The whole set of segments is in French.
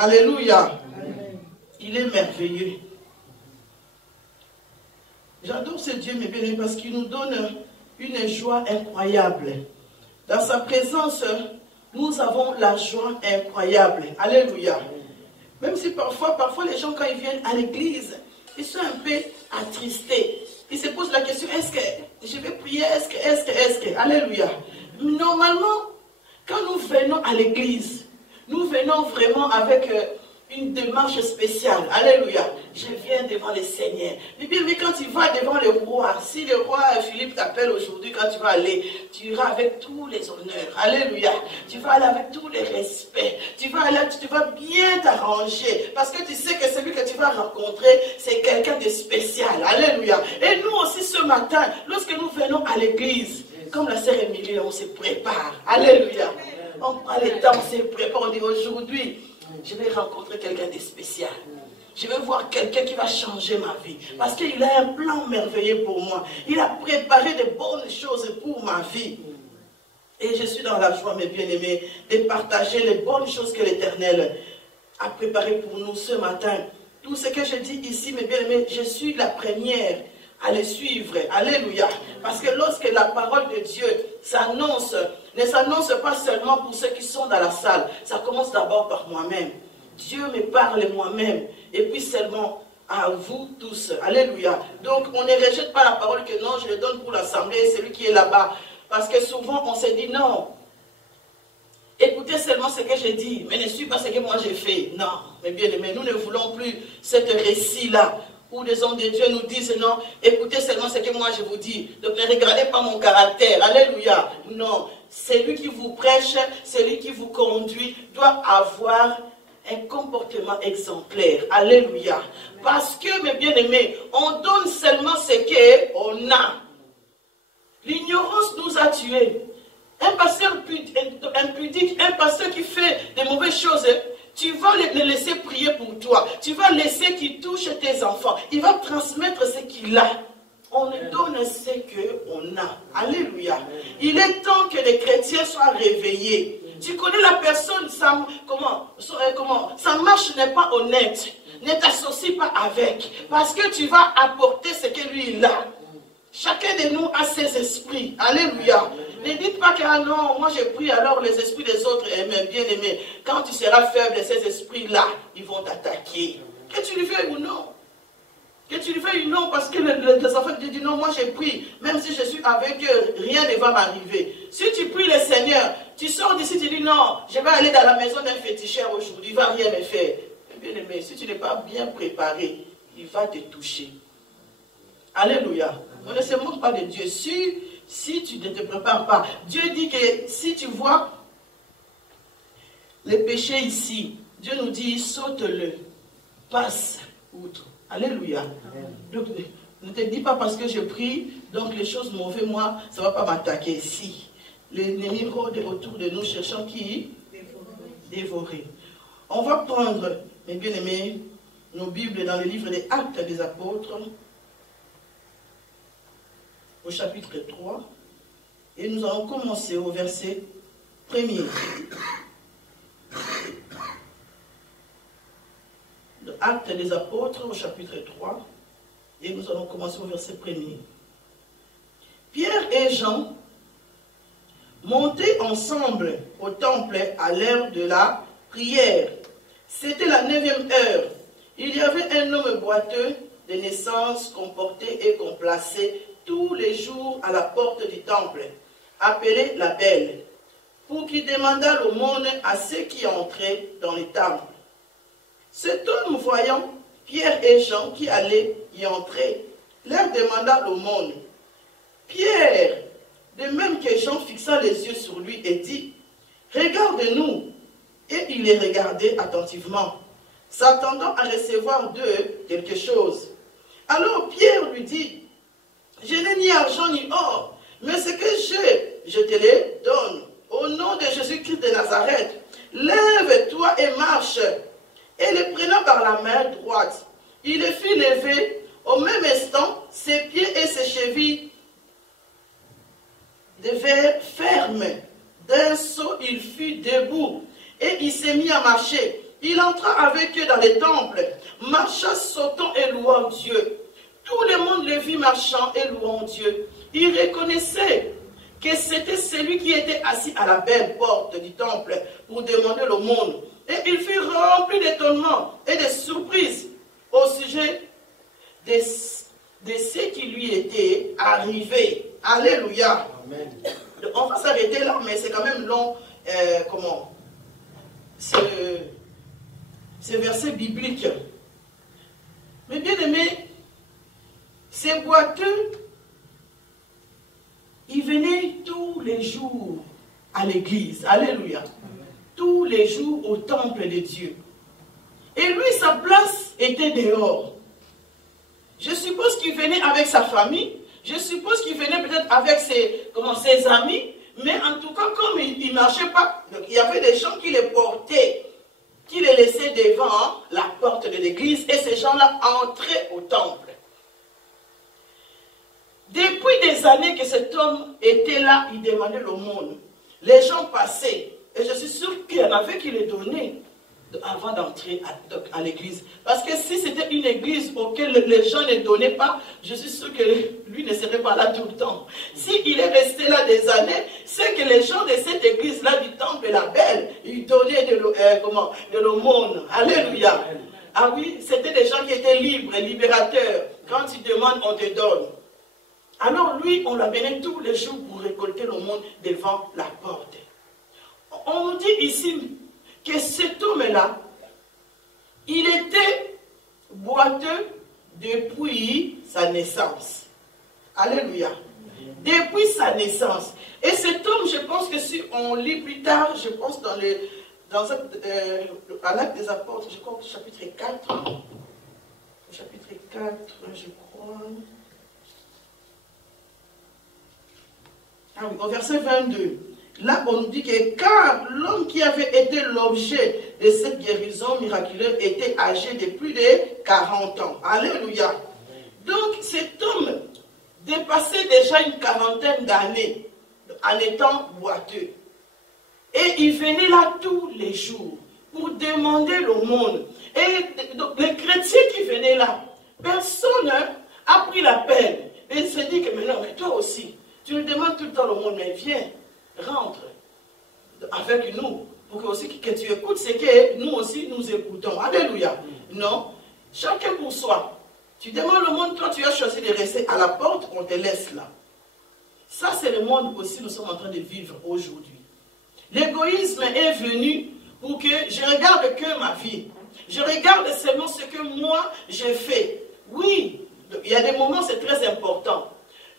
Alléluia. Amen. Il est merveilleux. J'adore ce Dieu, mes bien-aimés, parce qu'il nous donne une joie incroyable. Dans sa présence, nous avons la joie incroyable. Alléluia. Même si parfois les gens, quand ils viennent à l'église, ils sont un peu attristés. Ils se posent la question, est-ce que je vais prier, est-ce que, alléluia. Normalement, quand nous venons à l'église, nous venons vraiment avec une démarche spéciale. Alléluia. Je viens devant le Seigneur. Mais bien, mais quand tu vas devant le roi, si le roi Philippe t'appelle aujourd'hui, quand tu vas aller, tu iras avec tous les honneurs. Alléluia. Tu vas aller avec tous les respects. Tu vas bien t'arranger. Parce que tu sais que celui que tu vas rencontrer, c'est quelqu'un de spécial. Alléluia. Et nous aussi ce matin, lorsque nous venons à l'église, comme la sœur Émilie, on se prépare. Alléluia. On prend le temps, on se prépare. On dit aujourd'hui, je vais rencontrer quelqu'un de spécial. Je vais voir quelqu'un qui va changer ma vie. Parce qu'il a un plan merveilleux pour moi. Il a préparé de bonnes choses pour ma vie. Et je suis dans la joie, mes bien-aimés, de partager les bonnes choses que l'Éternel a préparées pour nous ce matin. Tout ce que je dis ici, mes bien-aimés, je suis la première à les suivre. Alléluia. Parce que lorsque la parole de Dieu s'annonce, ne s'annonce pas seulement pour ceux qui sont dans la salle. Ça commence d'abord par moi-même. Dieu me parle moi-même. Et puis seulement à vous tous. Alléluia. Donc on ne rejette pas la parole que non, je le donne pour l'assemblée, celui qui est là-bas. Parce que souvent on se dit non. Écoutez seulement ce que j'ai dit, mais ne suivez pas ce que moi j'ai fait. Non, mes bien-aimés, nous ne voulons plus ce récit-là. Où des hommes de Dieu nous disent non, écoutez seulement ce que moi je vous dis. Donc ne regardez pas mon caractère. Alléluia. Non, celui qui vous prêche, celui qui vous conduit doit avoir un comportement exemplaire. Alléluia. Parce que, mes bien-aimés, on donne seulement ce qu'on a. L'ignorance nous a tués. Un pasteur impudique, un pasteur qui fait de mauvaises choses, tu vas le laisser prier pour toi. Tu vas laisser qu'il touche tes enfants. Il va transmettre ce qu'il a. On donne ce qu'on a. Alléluia. Il est temps que les chrétiens soient réveillés. Tu connais la personne, sa marche n'est pas honnête. Ne t'associe pas avec. Parce que tu vas apporter ce que lui il a. Chacun de nous a ses esprits. Alléluia. Ne dites pas que ah non, moi j'ai pris alors les esprits des autres bien aimés. Quand tu seras faible, ces esprits-là, ils vont t'attaquer. Que tu le veuilles ou non. Que tu le veuilles ou non, parce que les enfants te disent non, moi j'ai pris. Même si je suis avec eux, rien ne va m'arriver. Si tu pries le Seigneur, tu sors d'ici, tu dis non, je vais aller dans la maison d'un féticheur aujourd'hui, il ne va rien me faire. Bien aimé, si tu n'es pas bien préparé, il va te toucher. Alléluia. On ne se moque pas de Dieu. Si tu ne te prépares pas, Dieu dit que si tu vois le péché ici, Dieu nous dit saute-le, passe outre. Alléluia. Donc, ne te dis pas parce que je prie, donc les choses mauvaises, moi, ça ne va pas m'attaquer. Si l'ennemi rôde autour de nous, cherchant qui dévorer. On va prendre, mes bien-aimés, nos Bibles dans le livre des Actes des Apôtres, au chapitre 3, et nous allons commencer au verset 1er. Actes des Apôtres, au chapitre 3, et nous allons commencer au verset 1er. Pierre et Jean montaient ensemble au temple à l'heure de la prière. C'était la 9e heure. Il y avait un homme boiteux de naissance qu'on portait et qu'on plaçait tous les jours à la porte du temple, appelé la Belle, pour qu'il demandât l'aumône à ceux qui entraient dans le temple. Cet homme, voyant Pierre et Jean qui allaient y entrer, leur demanda l'aumône. Pierre, de même que Jean fixa les yeux sur lui et dit, « Regarde-nous !» Et il les regardait attentivement, s'attendant à recevoir d'eux quelque chose. Alors Pierre lui dit, « Je n'ai ni argent ni or, mais ce que j'ai, je te les donne. Au nom de Jésus-Christ de Nazareth, lève-toi et marche. » Et le prenant par la main droite, il le fit lever. Au même instant, ses pieds et ses chevilles devinrent fermes. D'un saut, il fut debout et il s'est mis à marcher. il entra avec eux dans les temples, marcha sautant et louant Dieu. Tout le monde le vit marchant et louant Dieu. Il reconnaissait que c'était celui qui était assis à la belle porte du temple pour demander l'aumône. Et il fut rempli d'étonnement et de surprise au sujet de ce qui lui était arrivé. Alléluia. Amen. On va s'arrêter là, mais c'est quand même long. Ce verset biblique. Mais bien aimé, ces boiteux, ils venaient tous les jours à l'église. Alléluia. Tous les jours au temple de Dieu. Et lui, sa place était dehors. Je suppose qu'il venait avec sa famille. Je suppose qu'il venait peut-être avec ses amis. Mais en tout cas, comme il ne marchait pas, donc il y avait des gens qui les portaient, qui les laissaient devant la porte de l'église. Et ces gens-là entraient au temple. Depuis des années que cet homme était là, il demandait l'aumône. Les gens passaient. Et je suis sûr qu'il y en avait qui les donnaient avant d'entrer à l'église. Parce que si c'était une église auquel les gens ne donnaient pas, je suis sûr que lui ne serait pas là tout le temps. S'il est resté là des années, c'est que les gens de cette église-là du temple la belle, ils donnaient de l'aumône. Alléluia. Ah oui, c'était des gens qui étaient libres, libérateurs. Quand ils demandent, on te donne. Alors lui, on l'amenait tous les jours pour récolter l'aumône devant la porte. On nous dit ici que cet homme-là, il était boiteux depuis sa naissance. Alléluia. Depuis sa naissance. Et cet homme, je pense que si on lit plus tard, je pense à l'Acte des Apôtres, je crois au chapitre 4. Au chapitre 4, je crois. Ah oui, au verset 22. Là, on nous dit que car l'homme qui avait été l'objet de cette guérison miraculeuse était âgé de plus de 40 ans. Alléluia. Donc, cet homme dépassait déjà une quarantaine d'années en étant boiteux. Et il venait là tous les jours pour demander l'aumône. Et donc, les chrétiens qui venaient là, personne n'a pris la peine. Et il se dit que mais non, mais toi aussi, tu nous demandes tout le temps l'aumône, mais viens. Rentre avec nous pour que, aussi, que tu écoutes ce que nous aussi nous écoutons. Alléluia. Non, chacun pour soi. Tu demandes le monde, toi tu as choisi de rester à la porte, on te laisse là. Ça c'est le monde aussi nous sommes en train de vivre aujourd'hui. L'égoïsme est venu pour que je regarde que ma vie. Je regarde seulement ce que moi j'ai fait. Oui, il y a des moments c'est très important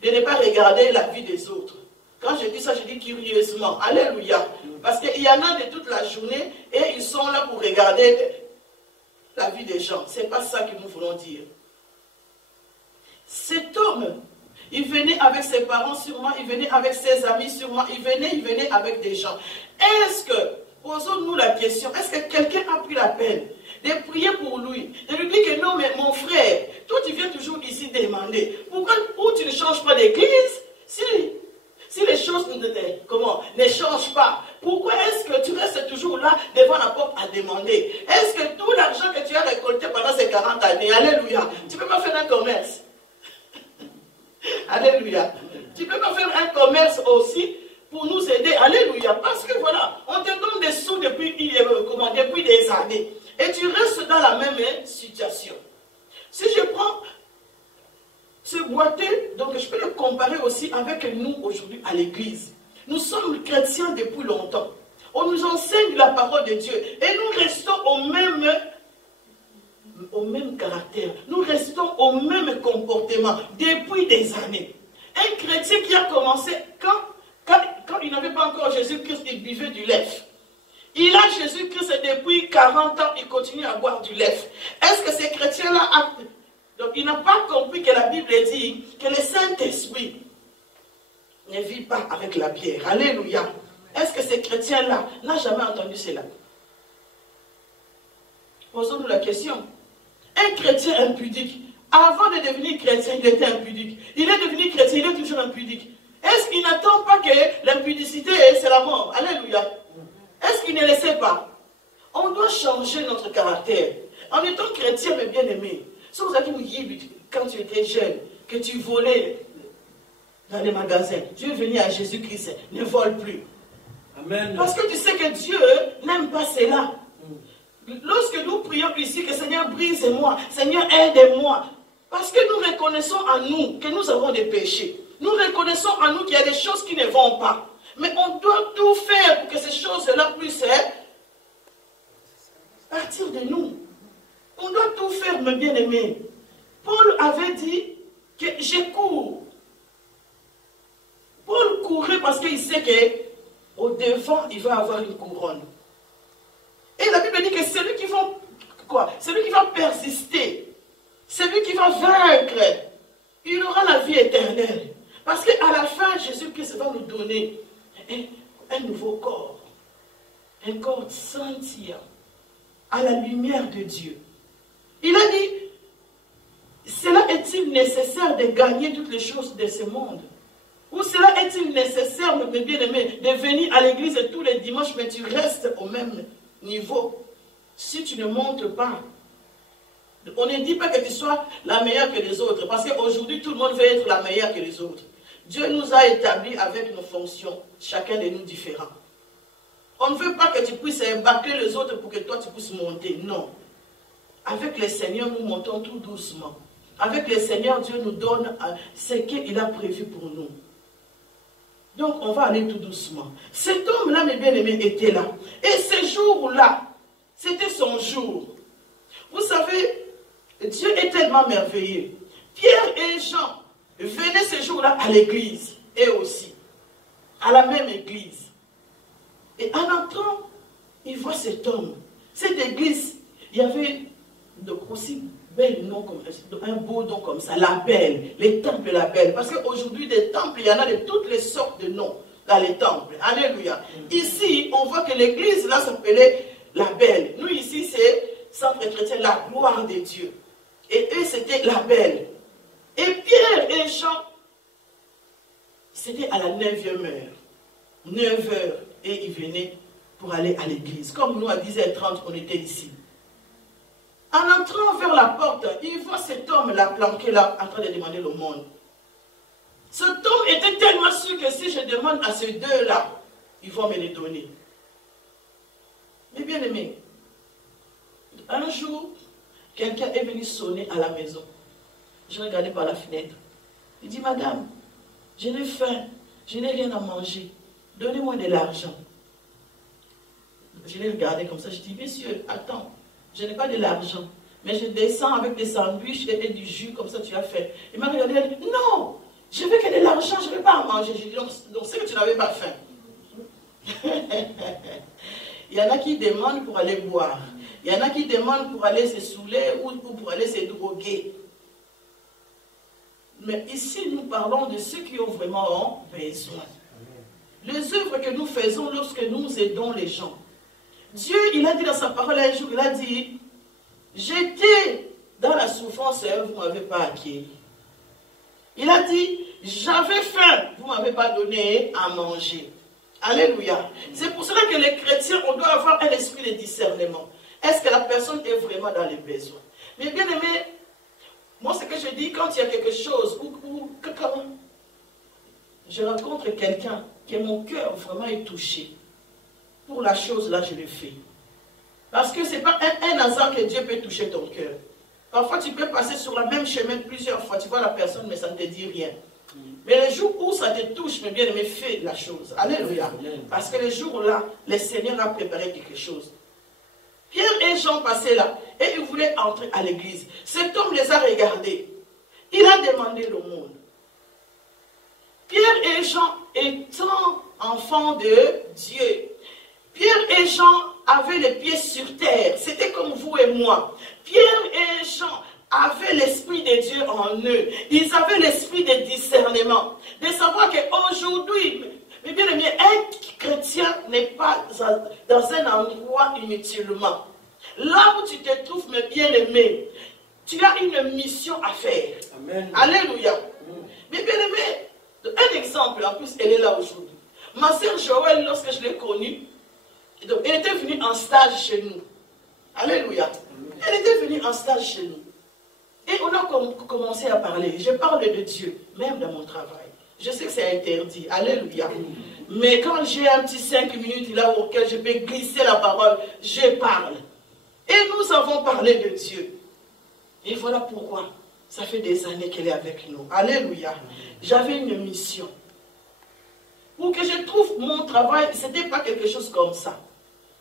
de ne pas regarder la vie des autres. Quand je dis ça, je dis curieusement. Alléluia. Parce qu'il y en a de toute la journée et ils sont là pour regarder la vie des gens. Ce n'est pas ça que nous voulons dire. Cet homme, il venait avec ses parents sûrement, il venait avec ses amis sûrement, il venait avec des gens. Est-ce que, posons-nous la question, est-ce que quelqu'un a pris la peine de prier pour lui, de lui dire que non, mais mon frère, toi tu viens toujours ici demander, pourquoi tu ne changes pas d'église si les choses ne changent pas, pourquoi est-ce que tu restes toujours là devant la porte à demander? Est-ce que tout l'argent que tu as récolté pendant ces 40 années, alléluia, tu ne peux pas faire un commerce? Alléluia. Tu ne peux pas faire un commerce aussi pour nous aider, alléluia, parce que voilà, on te donne des sous depuis des années, et tu restes dans la même situation. Si je prends ce boiteux, donc je peux le comparer aussi avec nous aujourd'hui à l'église. Nous sommes chrétiens depuis longtemps. On nous enseigne la parole de Dieu et nous restons au même caractère. Nous restons au même comportement depuis des années. Un chrétien qui a commencé quand il n'avait pas encore Jésus-Christ, il buvait du lait. Il a Jésus-Christ et depuis 40 ans, il continue à boire du lait. Est-ce que ces chrétiens-là donc, il n'a pas compris que la Bible dit que le Saint-Esprit ne vit pas avec la bière. Alléluia. Est-ce que ces chrétiens-là n'ont jamais entendu cela? Posons-nous la question. Un chrétien impudique, avant de devenir chrétien, il était impudique. Il est devenu chrétien, il est toujours impudique. Est-ce qu'il n'attend pas que l'impudicité, c'est la mort? Alléluia. Est-ce qu'il ne le sait pas? On doit changer notre caractère. En étant chrétien, mes bien-aimés, si vous avez dit quand tu étais jeune, que tu volais dans les magasins, Dieu est venu à Jésus-Christ, ne vole plus. Amen. Parce que tu sais que Dieu n'aime pas cela. Lorsque nous prions ici, que Seigneur brise-moi, Seigneur aide-moi, parce que nous reconnaissons en nous que nous avons des péchés. Nous reconnaissons en nous qu'il y a des choses qui ne vont pas. Mais on doit tout faire pour que ces choses-là puissent partir de nous. On doit tout faire, mes bien-aimés. Paul avait dit que je cours. Paul courait parce qu'il sait qu'au devant, il va avoir une couronne. Et la Bible dit que celui qui va, celui qui va persister, celui qui va vaincre, il aura la vie éternelle. Parce qu'à la fin, Jésus-Christ va nous donner un nouveau corps. Un corps scintillant, à la lumière de Dieu. Il a dit, cela est-il nécessaire de gagner toutes les choses de ce monde? Ou cela est-il nécessaire, mes bien-aimés, de venir à l'église tous les dimanches, mais tu restes au même niveau si tu ne montes pas? On ne dit pas que tu sois la meilleure que les autres, parce qu'aujourd'hui, tout le monde veut être la meilleure que les autres. Dieu nous a établis avec nos fonctions, chacun de nous différents. On ne veut pas que tu puisses bâcler les autres pour que toi tu puisses monter. Non. Avec le Seigneur, nous montons tout doucement. Avec le Seigneur, Dieu nous donne ce qu'il a prévu pour nous. Donc, on va aller tout doucement. Cet homme-là, mes bien-aimés, était là. Et ce jour-là, c'était son jour. Vous savez, Dieu est tellement merveilleux. Pierre et Jean venaient ce jour-là à l'église, et aussi, à la même église. Et en entrant, ils voient cet homme. Cette église, il y avait aussi bel nom, un beau nom comme ça, la Belle, les temples la Belle. Parce qu'aujourd'hui, des temples, il y en a de toutes les sortes de noms dans les temples. Alléluia. Ici, on voit que l'église, là, s'appelait la Belle. Nous, ici, c'est Centre chrétien, la gloire de Dieu. Et eux, c'était la Belle. Et Pierre et Jean, c'était à la 9e heure. 9 heures. Et ils venaient pour aller à l'église. Comme nous, à 10h30, on était ici. En entrant vers la porte, il voit cet homme-là planqué là, en train de demander l'aumône. Cet homme était tellement sûr que si je demande à ces deux-là, ils vont me les donner. Mais bien aimé, un jour, quelqu'un est venu sonner à la maison. Je regardais par la fenêtre. Il dit, madame, je n'ai faim, je n'ai rien à manger. Donnez-moi de l'argent. Je l'ai regardé comme ça. Je dis, monsieur, attends, je n'ai pas de l'argent. Mais je descends avec des sandwichs et du jus, comme ça tu as fait. Il m'a regardé, il a dit, non, je veux que de l'argent, je ne veux pas en manger. Je dis, donc c'est que tu n'avais pas faim. Il y en a qui demandent pour aller boire. Il y en a qui demandent pour aller se saouler ou pour aller se droguer. Mais ici, nous parlons de ceux qui ont vraiment besoin. Les œuvres que nous faisons lorsque nous aidons les gens. Dieu, il a dit dans sa parole un jour, il a dit, j'étais dans la souffrance et vous ne m'avez pas accueilli. Il a dit, j'avais faim, vous ne m'avez pas donné à manger. Alléluia. C'est pour cela que les chrétiens, on doit avoir un esprit de discernement. Est-ce que la personne est vraiment dans les besoins? Mais bien aimé, moi ce que je dis, quand il y a quelque chose, je rencontre quelqu'un que mon cœur vraiment est touché. Pour la chose là, je le fais. Parce que ce n'est pas un hasard que Dieu peut toucher ton cœur. Parfois, tu peux passer sur le même chemin plusieurs fois. Tu vois la personne, mais ça ne te dit rien. Mais le jour où ça te touche, mais bien aimé, fais la chose. Alléluia. Parce que le jour là, le Seigneur a préparé quelque chose. Pierre et Jean passaient là, et ils voulaient entrer à l'église. Cet homme les a regardés. Il a demandé l'aumône. Pierre et Jean étant enfants de Dieu, Pierre et Jean avaient les pieds sur terre. C'était comme vous et moi. Pierre et Jean avaient l'esprit de Dieu en eux. Ils avaient l'esprit de discernement. De savoir qu'aujourd'hui, mais bien aimé, un chrétien n'est pas dans un endroit inutilement. Là où tu te trouves, mes bien-aimés, tu as une mission à faire. Amen. Alléluia. Mais bien aimé, un exemple, en plus, elle est là aujourd'hui. Ma sœur Joël, lorsque je l'ai connue, Donc, elle était venue en stage chez nous. Alléluia. Elle était venue en stage chez nous. Et on a commencé à parler. Je parle de Dieu, même dans mon travail. Je sais que c'est interdit. Alléluia. Mais quand j'ai un petit 5 minutes là auquel je peux glisser la parole, je parle. Et nous avons parlé de Dieu. Et voilà pourquoi. Ça fait des années qu'elle est avec nous. Alléluia. J'avais une mission. Pour que je trouve mon travail, ce n'était pas quelque chose comme ça.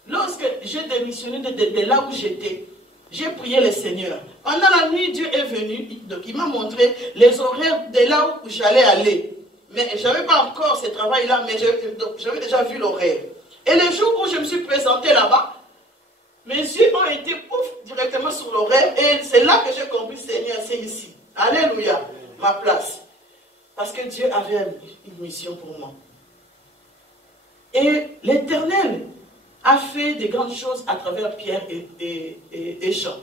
Lorsque j'ai démissionné de là où j'étais, j'ai prié le Seigneur. Pendant la nuit, Dieu est venu, donc il m'a montré les horaires de là où j'allais aller. Mais je n'avais pas encore ce travail-là, mais j'avais déjà vu l'horaire. Et le jour où je me suis présenté là-bas, mes yeux ont été directement sur l'horaire. Et c'est là que j'ai compris, Seigneur, c'est ici. Alléluia, ma place. Parce que Dieu avait une mission pour moi. Et l'Éternel a fait de grandes choses à travers Pierre et Jean.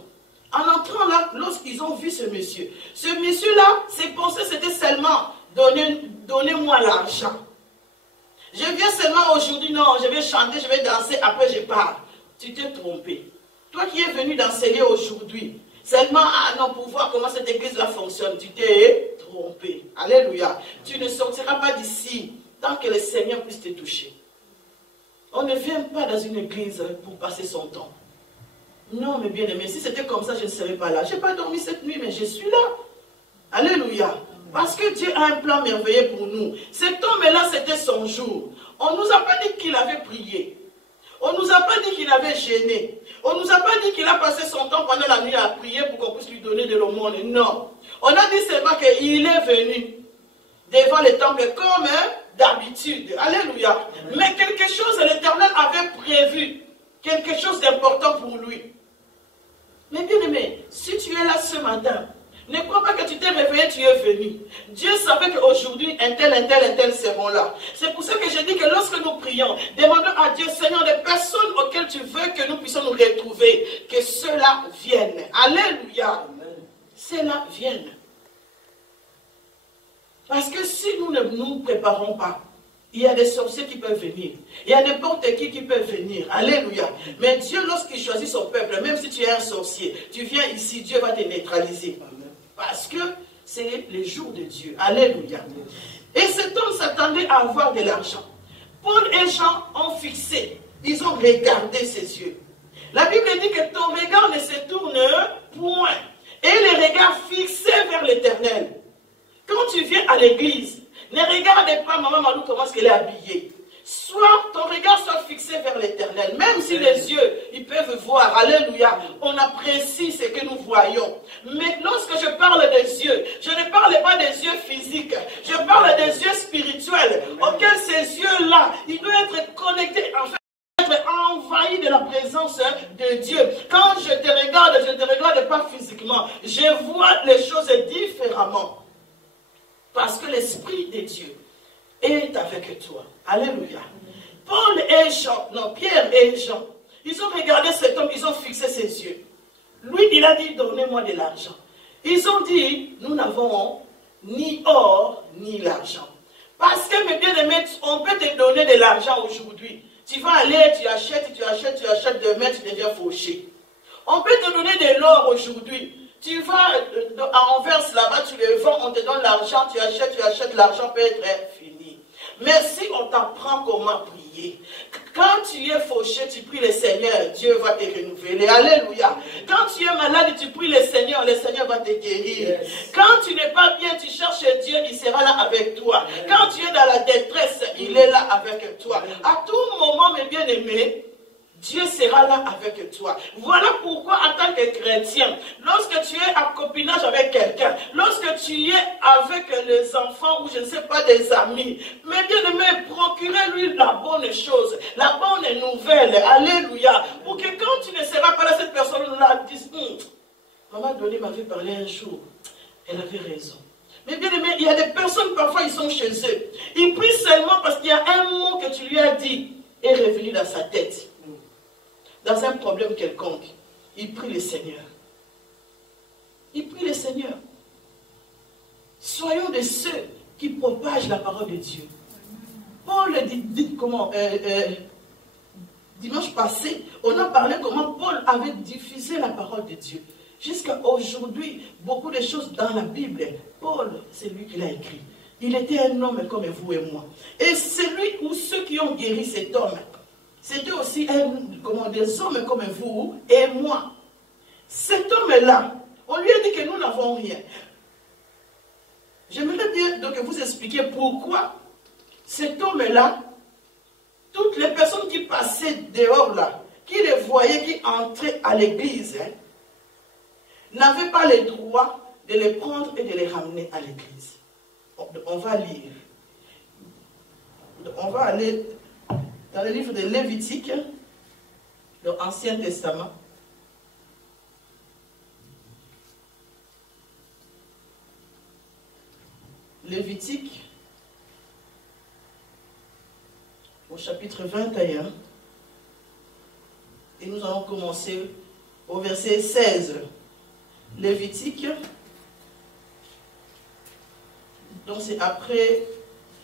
En entrant là, lorsqu'ils ont vu ce monsieur-là, ses pensées c'était seulement donnez-moi l'argent. Je viens seulement aujourd'hui, non, je vais chanter, je vais danser, après je pars. Tu t'es trompé. Toi qui es venu d'enseigner aujourd'hui, seulement non, pour voir comment cette église-là fonctionne, tu t'es trompé. Alléluia. Tu ne sortiras pas d'ici tant que le Seigneur puisse te toucher. On ne vient pas dans une église pour passer son temps. Non, mais bien aimé, si c'était comme ça, je ne serais pas là. Je n'ai pas dormi cette nuit, mais je suis là. Alléluia. Parce que Dieu a un plan merveilleux pour nous. Cet homme-là, c'était son jour. On ne nous a pas dit qu'il avait prié. On ne nous a pas dit qu'il avait gêné. On ne nous a pas dit qu'il a passé son temps pendant la nuit à prier pour qu'on puisse lui donner de l'aumône. Non. On a dit seulement qu'il est venu devant le temple comme d'habitude. Alléluia. Mais quelque chose, l'Éternel avait prévu. Quelque chose d'important pour lui. Mais bien aimé, si tu es là ce matin, ne crois pas que tu t'es réveillé, tu es venu. Dieu savait qu'aujourd'hui, un tel seront là. C'est pour ça que je dis que lorsque nous prions, demandons à Dieu, Seigneur, des personnes auxquelles tu veux que nous puissions nous retrouver, que ceux-là viennent. Alléluia. Ceux-là viennent. Parce que si nous ne nous préparons pas, il y a des sorciers qui peuvent venir. Il y a n'importe qui peut venir. Alléluia. Mais Dieu, lorsqu'il choisit son peuple, même si tu es un sorcier, tu viens ici, Dieu va te neutraliser. Parce que c'est le jour de Dieu. Alléluia. Et cet homme s'attendait à avoir de l'argent. Paul et Jean ont fixé. Ils ont regardé ses yeux. La Bible dit que ton regard ne se tourne point. Et les regards fixés vers l'Éternel. Quand tu viens à l'église, ne regarde pas maman Malou comment est-ce qu'elle est habillée. Soit ton regard soit fixé vers l'Éternel. Même si les yeux, ils peuvent voir. Alléluia. On apprécie ce que nous voyons. Mais lorsque je parle des yeux, je ne parle pas des yeux physiques. Je parle des yeux spirituels. Auxquels ces yeux-là, ils doivent être connectés, en fait, être envahis de la présence de Dieu. Quand je ne te regarde pas physiquement. Je vois les choses différemment. Parce que l'Esprit de Dieu est avec toi. Alléluia. Paul et Jean, non, Pierre et Jean, ils ont regardé cet homme, ils ont fixé ses yeux. Lui, il a dit, donnez-moi de l'argent. Ils ont dit, nous n'avons ni or, ni l'argent. Parce que, mes bien-aimés, on peut te donner de l'argent aujourd'hui. Tu vas aller, tu achètes, demain tu deviens fauché. On peut te donner de l'or aujourd'hui. Tu vas à Anvers là-bas, tu le vends, on te donne l'argent, tu achètes, l'argent peut être fini. Mais si on t'apprend comment prier, quand tu es fauché, tu pries le Seigneur, Dieu va te renouveler. Alléluia. Quand tu es malade, tu pries le Seigneur va te guérir. Yes. Quand tu n'es pas bien, tu cherches Dieu, il sera là avec toi. Yes. Quand tu es dans la détresse, il est là avec toi. Yes. À tout moment, mes bien-aimés, Dieu sera là avec toi. Voilà pourquoi en tant que chrétien, lorsque tu es en copinage avec quelqu'un, lorsque tu es avec les enfants ou je ne sais pas des amis, mais bien aimé, procurez-lui la bonne chose, la bonne nouvelle. Alléluia. Pour que quand tu ne seras pas là, cette personne-là dise, maman Donné m'avait parlé un jour, elle avait raison. Mais bien aimé, il y a des personnes, parfois ils sont chez eux. Ils prient seulement parce qu'il y a un mot que tu lui as dit est revenu dans sa tête. Dans un problème quelconque, il prie le Seigneur. Il prie le Seigneur. Soyons de ceux qui propagent la parole de Dieu. Paul dit comment dimanche passé, on a parlé comment Paul avait diffusé la parole de Dieu. Jusqu'à aujourd'hui, beaucoup de choses dans la Bible, Paul, c'est lui qui l'a écrit. Il était un homme comme vous et moi. Et celui ou ceux qui ont guéri cet homme, c'était aussi des hommes comme vous et moi. Cet homme-là, on lui a dit que nous n'avons rien. J'aimerais bien donc vous expliquer pourquoi cet homme-là, toutes les personnes qui passaient dehors là, qui les voyaient, qui entraient à l'église, n'avaient pas le droit de les prendre et de les ramener à l'église. On va lire. On va aller dans le livre de Lévitique, l'Ancien Testament. Lévitique, au chapitre 21, et nous allons commencer au verset 16. Lévitique, donc c'est après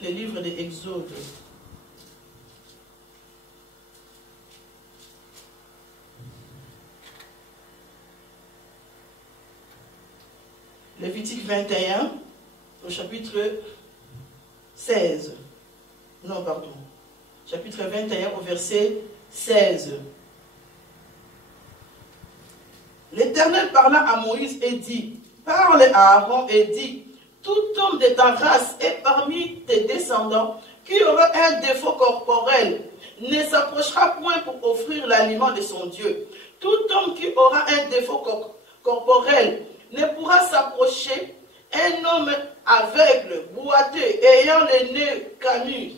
le livre de Exode. Lévitique 21, au chapitre 16. Non, pardon. Chapitre 21, au verset 16. L'Éternel parla à Moïse et dit, parle à Aaron et dit, tout homme de ta race et parmi tes descendants qui aura un défaut corporel ne s'approchera point pour offrir l'aliment de son Dieu. Tout homme qui aura un défaut corporel ne pourra s'approcher. Un homme aveugle, boiteux, ayant le nez camus,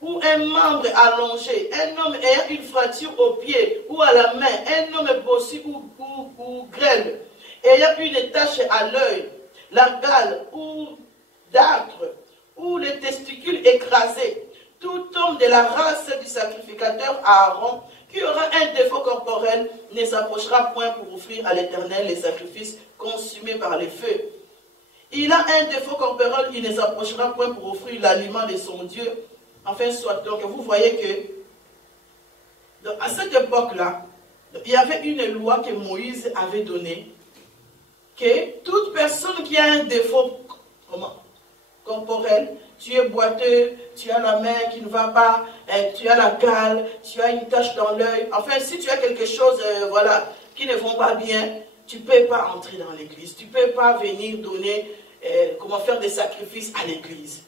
ou un membre allongé, un homme ayant une fracture au pied ou à la main, un homme bossu ou grêle, ayant une tache à l'œil, la gale ou d'âtre, ou les testicules écrasés, tout homme de la race du sacrificateur Aaron, qui aura un défaut corporel, ne s'approchera point pour offrir à l'Éternel les sacrifices consumés par les feux. Il a un défaut corporel, il ne s'approchera point pour offrir l'aliment de son Dieu. Enfin, soit donc, vous voyez que, à cette époque-là, il y avait une loi que Moïse avait donnée, que toute personne qui a un défaut corporel, tu es boiteux, tu as la main qui ne va pas, tu as la gale, tu as une tache dans l'œil, enfin, si tu as quelque chose, voilà, qui ne vont pas bien, tu ne peux pas entrer dans l'église, tu ne peux pas venir donner, comment faire des sacrifices à l'église.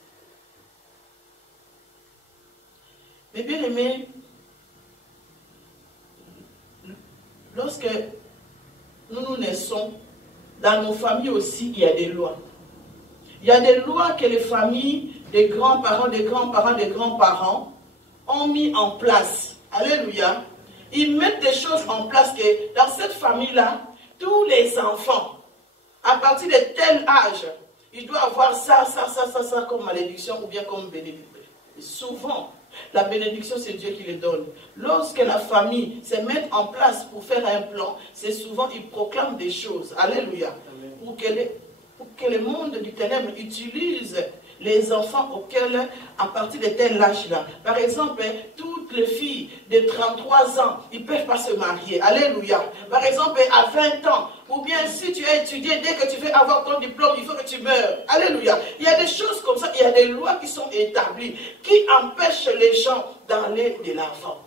Mais bien aimé, lorsque nous naissons, dans nos familles aussi, il y a des lois. Il y a des lois que les familles, des grands-parents, des grands-parents, des grands-parents ont mis en place. Alléluia. Ils mettent des choses en place que dans cette famille-là, tous les enfants, à partir de tel âge, ils doivent avoir ça comme malédiction ou bien comme bénédiction. Souvent, la bénédiction, c'est Dieu qui les donne. Lorsque la famille se met en place pour faire un plan, c'est souvent, ils proclament des choses. Alléluia. Pour que le monde du ténèbre utilise les enfants auxquels, à partir de tel âge-là. Par exemple, toutes les filles de 33 ans, ils ne peuvent pas se marier. Alléluia. Par exemple, à 20 ans, ou bien si tu as étudié, dès que tu veux avoir ton diplôme, il faut que tu meurs. Alléluia. Il y a des choses comme ça, il y a des lois qui sont établies, qui empêchent les gens d'aller de l'avant.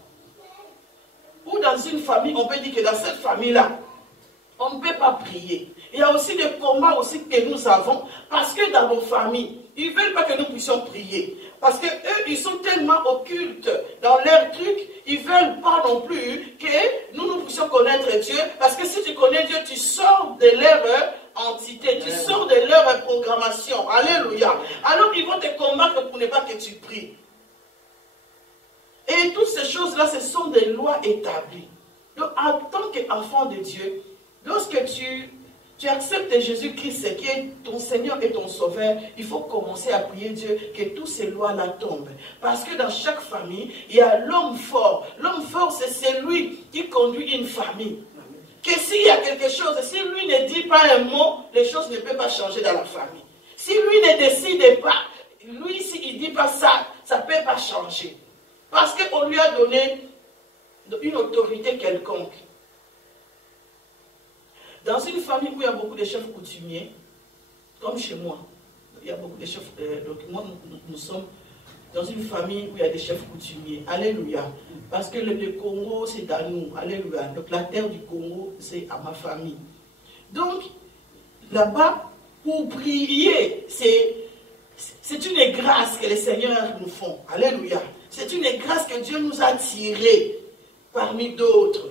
Ou dans une famille, on peut dire que dans cette famille-là, on ne peut pas prier. Il y a aussi des combats aussi que nous avons, parce que dans nos familles, ils ne veulent pas que nous puissions prier. Parce qu'eux, ils sont tellement occultes dans leur truc, ils ne veulent pas non plus que nous puissions connaître Dieu. Parce que si tu connais Dieu, tu sors de leur entité, tu sors de leur programmation. Alléluia. Alors ils vont te combattre pour ne pas que tu pries. Et toutes ces choses-là, ce sont des lois établies. Donc en tant qu'enfant de Dieu, lorsque tu acceptes Jésus-Christ qui est ton Seigneur et ton Sauveur, il faut commencer à prier Dieu que toutes ces lois-là tombent. Parce que dans chaque famille, il y a l'homme fort. L'homme fort, c'est celui qui conduit une famille. Que s'il y a quelque chose, si lui ne dit pas un mot, les choses ne peuvent pas changer dans la famille. Si lui ne décide pas, lui, s'il ne dit pas ça, ça ne peut pas changer. Parce qu'on lui a donné une autorité quelconque. Dans une famille où il y a beaucoup de chefs coutumiers, comme chez moi, il y a beaucoup de chefs, donc moi, nous sommes dans une famille où il y a des chefs coutumiers. Alléluia. Parce que le Congo, c'est à nous. Alléluia. Donc la terre du Congo, c'est à ma famille. Donc, là-bas, pour prier, c'est une grâce que les seigneurs nous font. Alléluia. C'est une grâce que Dieu nous a tirée parmi d'autres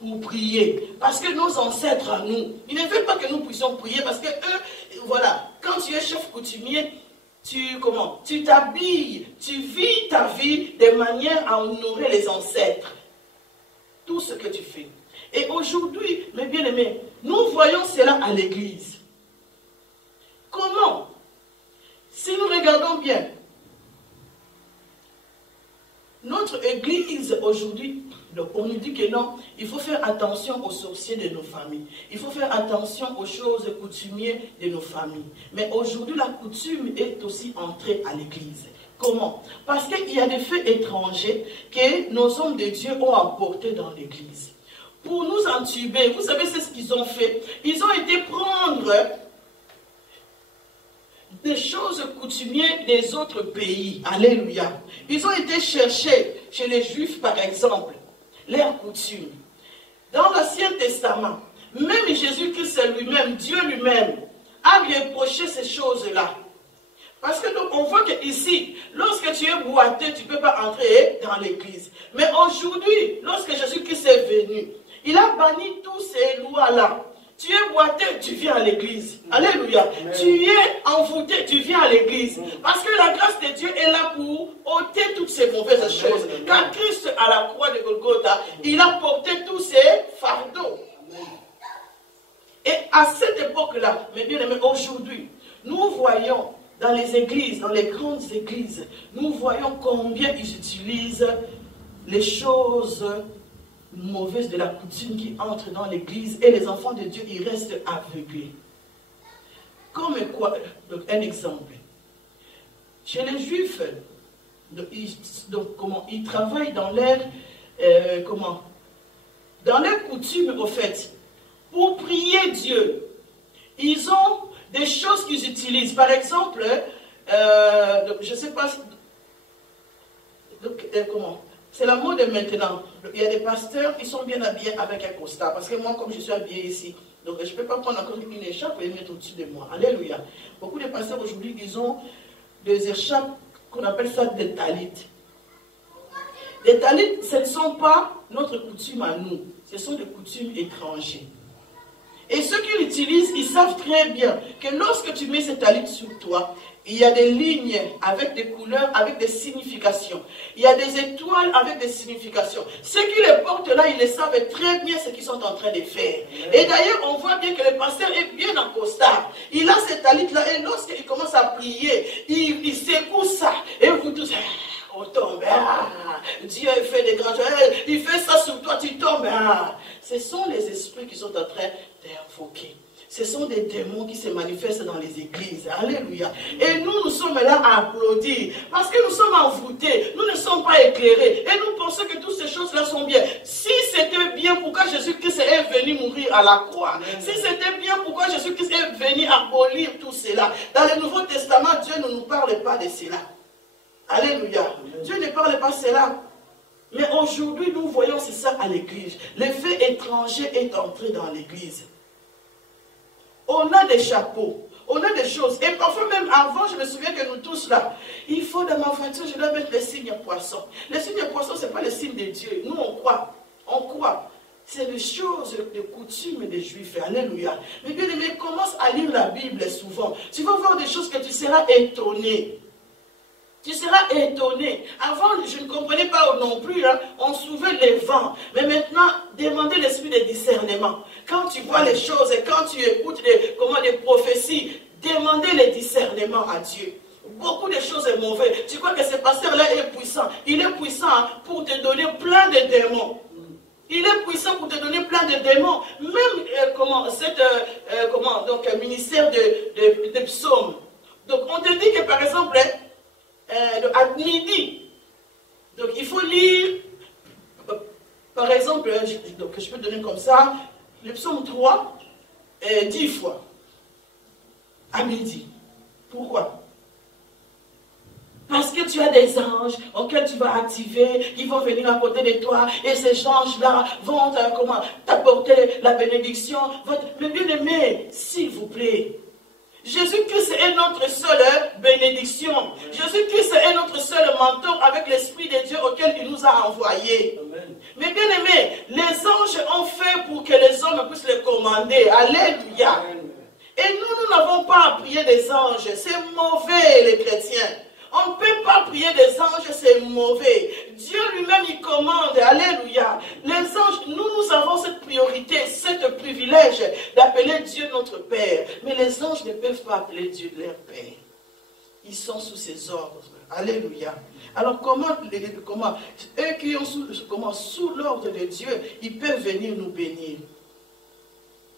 pour prier. Parce que nos ancêtres à nous, ils ne veulent pas que nous puissions prier parce que eux, voilà, quand tu es chef coutumier, tu t'habilles, tu vis ta vie de manière à honorer les ancêtres. Tout ce que tu fais. Et aujourd'hui, mes bien-aimés, nous voyons cela à l'église. Comment? Si nous regardons bien, notre église aujourd'hui, on nous dit que non, il faut faire attention aux sorciers de nos familles. Il faut faire attention aux choses coutumières de nos familles. Mais aujourd'hui, la coutume est aussi entrée à l'église. Comment? Parce qu'il y a des faits étrangers que nos hommes de Dieu ont apportés dans l'église. Pour nous entuber, vous savez, c'est ce qu'ils ont fait. Ils ont été prendre des choses coutumières des autres pays. Alléluia. Ils ont été chercher chez les Juifs, par exemple, leurs coutumes. Dans l'Ancien Testament, même Jésus-Christ lui-même, Dieu lui-même, a reproché ces choses-là. Parce que donc, on voit qu'ici, lorsque tu es boiteux, tu ne peux pas entrer dans l'église. Mais aujourd'hui, lorsque Jésus-Christ est venu, il a banni tous ces lois-là. Tu es boiteux, tu viens à l'église. Alléluia. Amen. Tu es envoûté, tu viens à l'église. Parce que la grâce de Dieu est là pour ôter toutes ces mauvaises choses. Amen. Car Christ, à la croix de Golgotha, il a porté tous ces fardeaux. Amen. Et à cette époque-là, mes bien-aimés, aujourd'hui, nous voyons dans les églises, dans les grandes églises, nous voyons combien ils utilisent les choses mauvaises de la coutume qui entrent dans l'église et les enfants de Dieu, ils restent aveuglés. Comme quoi, donc un exemple. Chez les Juifs, ils travaillent dans leur, dans leur coutume, au fait, pour prier Dieu. Ils ont des choses qu'ils utilisent. Par exemple, je ne sais pas, comment. C'est la mode maintenant. Il y a des pasteurs qui sont bien habillés avec un costard. Parce que moi, comme je suis habillé ici, donc je ne peux pas prendre encore une écharpe et mettre au-dessus de moi. Alléluia. Beaucoup de pasteurs aujourd'hui, ils ont des écharpes qu'on appelle ça des talites. Les talites, ce ne sont pas notre coutume à nous. Ce sont des coutumes étrangères. Et ceux qui l'utilisent, ils savent très bien que lorsque tu mets ces talites sur toi, il y a des lignes avec des couleurs, avec des significations. Il y a des étoiles avec des significations. Ceux qui les portent là, ils le savent très bien ce qu'ils sont en train de faire. Et d'ailleurs, on voit bien que le pasteur est bien en costard. Il a ces talites-là et lorsqu'il commence à prier, il secoue ça. Et vous tous, on tombe. Ah, Dieu fait des grands choses. Il fait ça sur toi, tu tombes. Ah. Ce sont les esprits qui sont en train d'invoquer. Ce sont des démons qui se manifestent dans les églises. Alléluia. Et nous sommes là à applaudir. Parce que nous sommes envoûtés. Nous ne sommes pas éclairés. Et nous pensons que toutes ces choses-là sont bien. Si c'était bien, pourquoi Jésus-Christ est venu mourir à la croix? Si c'était bien, pourquoi Jésus-Christ est venu abolir tout cela? Dans le Nouveau Testament, Dieu ne nous parle pas de cela. Alléluia. Dieu ne parle pas de cela. Mais aujourd'hui, nous voyons c'est ça à l'église. L'effet étranger est entré dans l'église. On a des chapeaux, on a des choses. Et parfois même avant, je me souviens que nous tous là, il faut dans ma voiture, je dois mettre les signes poissons. Les signes poissons, ce n'est pas les signes de Dieu. Nous, on croit. On croit. C'est des choses de coutume des Juifs. Alléluia. Mais bien aimé, commence à lire la Bible souvent. Tu vas voir des choses que tu seras étonné. Tu seras étonné. Avant, je ne comprenais pas non plus. Hein. On souvait les vents. Mais maintenant, demandez l'esprit de discernement. Quand tu vois les choses et quand tu écoutes des prophéties, demandez le discernement à Dieu. Beaucoup de choses sont mauvaises. Tu crois que ce pasteur-là est puissant. Il est puissant pour te donner plein de démons. Il est puissant pour te donner plein de démons. Même ministère de psaumes. Donc on te dit que par exemple, à midi, donc il faut lire Par exemple, donc, je peux donner comme ça, le psaume 3, 10 fois, à midi. Pourquoi? Parce que tu as des anges auxquels tu vas activer, ils vont venir à côté de toi, et ces anges-là vont t'apporter la bénédiction. Mais bien aimé, s'il vous plaît, Jésus-Christ est notre seule bénédiction. Jésus-Christ est notre seul mentor avec l'Esprit de Dieu auquel il nous a envoyés. Amen. Mais bien aimé, les anges ont fait pour que les hommes puissent les commander. Alléluia. Amen. Et nous n'avons pas à prier des anges. C'est mauvais, les chrétiens. On ne peut pas prier des anges, c'est mauvais. Dieu lui-même, il commande. Alléluia. Les anges, nous avons cette priorité, ce privilège d'appeler Dieu notre Père. Mais les anges ne peuvent pas appeler Dieu leur Père. Ils sont sous ses ordres. Alléluia. Alors comment eux qui sont sous l'ordre de Dieu, ils peuvent venir nous bénir?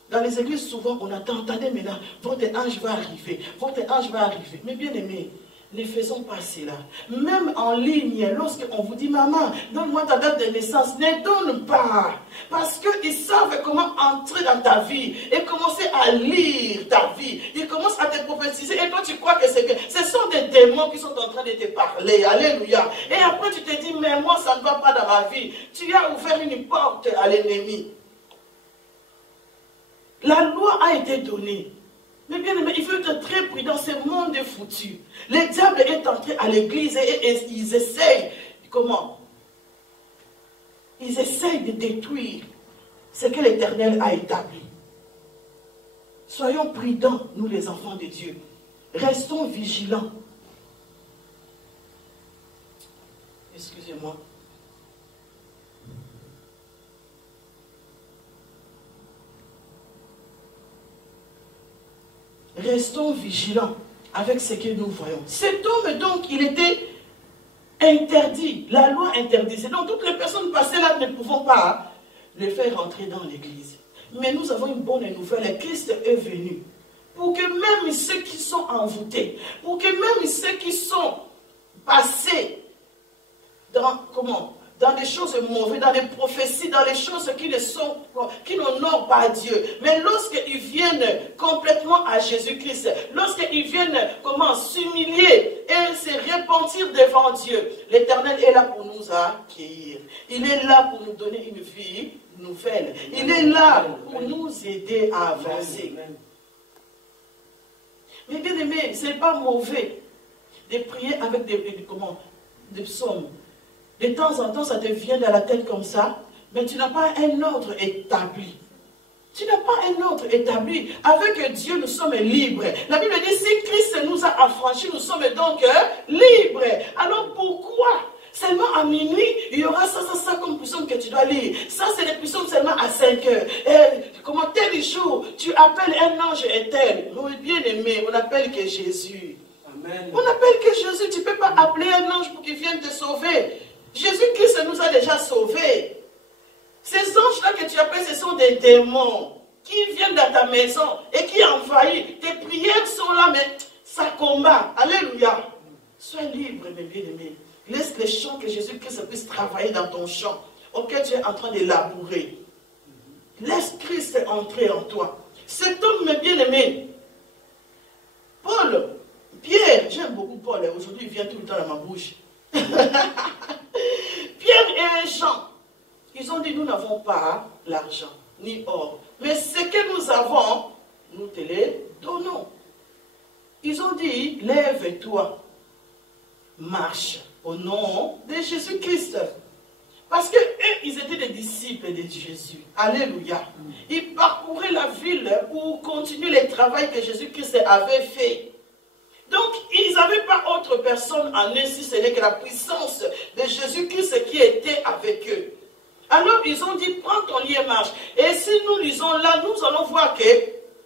Dans les églises, souvent, on attend, attendez maintenant, votre ange va arriver, votre ange va arriver. Mais bien aimé, ne faisons pas cela. Même en ligne, lorsqu'on vous dit, maman, donne-moi ta date de naissance, ne donne pas. Parce qu'ils savent comment entrer dans ta vie et commencer à lire ta vie. Ils commencent à te prophétiser et toi tu crois que c'est bien. Ce sont des démons qui sont en train de te parler. Alléluia. Et après tu te dis, mais moi ça ne va pas dans ma vie. Tu as ouvert une porte à l'ennemi. La loi a été donnée. Mais bien aimé, il faut être très prudent, ce monde est foutu. Le diable est entré à l'église et ils essayent, comment? Ils essayent de détruire ce que l'Éternel a établi. Soyons prudents, nous les enfants de Dieu. Restons vigilants. Excusez-moi. Restons vigilants avec ce que nous voyons. Cet homme, donc, il était interdit. La loi interdisait. Donc, toutes les personnes passées là ne pouvons pas le faire rentrer dans l'église. Mais nous avons une bonne nouvelle. Christ est venu pour que même ceux qui sont envoûtés, pour que même ceux qui sont passés dans, dans des choses mauvaises, dans des prophéties, dans les choses qui n'honorent pas Dieu. Mais lorsqu'ils viennent complètement à Jésus-Christ, lorsqu'ils viennent s'humilier et se repentir devant Dieu, l'Éternel est là pour nous accueillir. Il est là pour nous donner une vie nouvelle. Il est là pour nous aider à avancer. Mais bien aimé, ce n'est pas mauvais de prier avec des psaumes. De temps en temps, ça te vient dans la tête comme ça, mais tu n'as pas un ordre établi. Tu n'as pas un ordre établi. Avec Dieu, nous sommes libres. La Bible dit, si Christ nous a affranchis, nous sommes donc libres. Alors pourquoi seulement à minuit, il y aura ça comme puissance que tu dois lire. Ça, c'est des puissances seulement à 5 heures. Et comment tel jour, tu appelles un ange et tel. Nous, bien aimé, on appelle que Jésus. Amen. On appelle que Jésus. Tu ne peux pas appeler un ange pour qu'il vienne te sauver. Jésus-Christ nous a déjà sauvés. Ces anges-là que tu appelles, ce sont des démons qui viennent dans ta maison et qui envahissent. Tes prières sont là, mais ça combat. Alléluia. Sois libre, mes bien-aimés. Laisse les champs que Jésus-Christ puisse travailler dans ton champ auquel tu es en train de labourer. Laisse Christ entrer en toi. Cet homme, mes bien-aimés, Paul, Pierre, j'aime beaucoup Paul, aujourd'hui il vient tout le temps dans ma bouche. Pierre et Jean, ils ont dit, nous n'avons pas l'argent, ni or. Mais ce que nous avons, nous te les donnons. Ils ont dit, lève-toi, marche au nom de Jésus-Christ. Parce que eux, ils étaient des disciples de Jésus. Alléluia. Ils parcouraient la ville pour continuer le travail que Jésus-Christ avait fait. Donc, ils n'avaient pas autre personne en eux si ce n'est que la puissance de Jésus-Christ qui était avec eux. Alors, ils ont dit, prends ton lit et marche. Et si nous lisons là, nous allons voir que,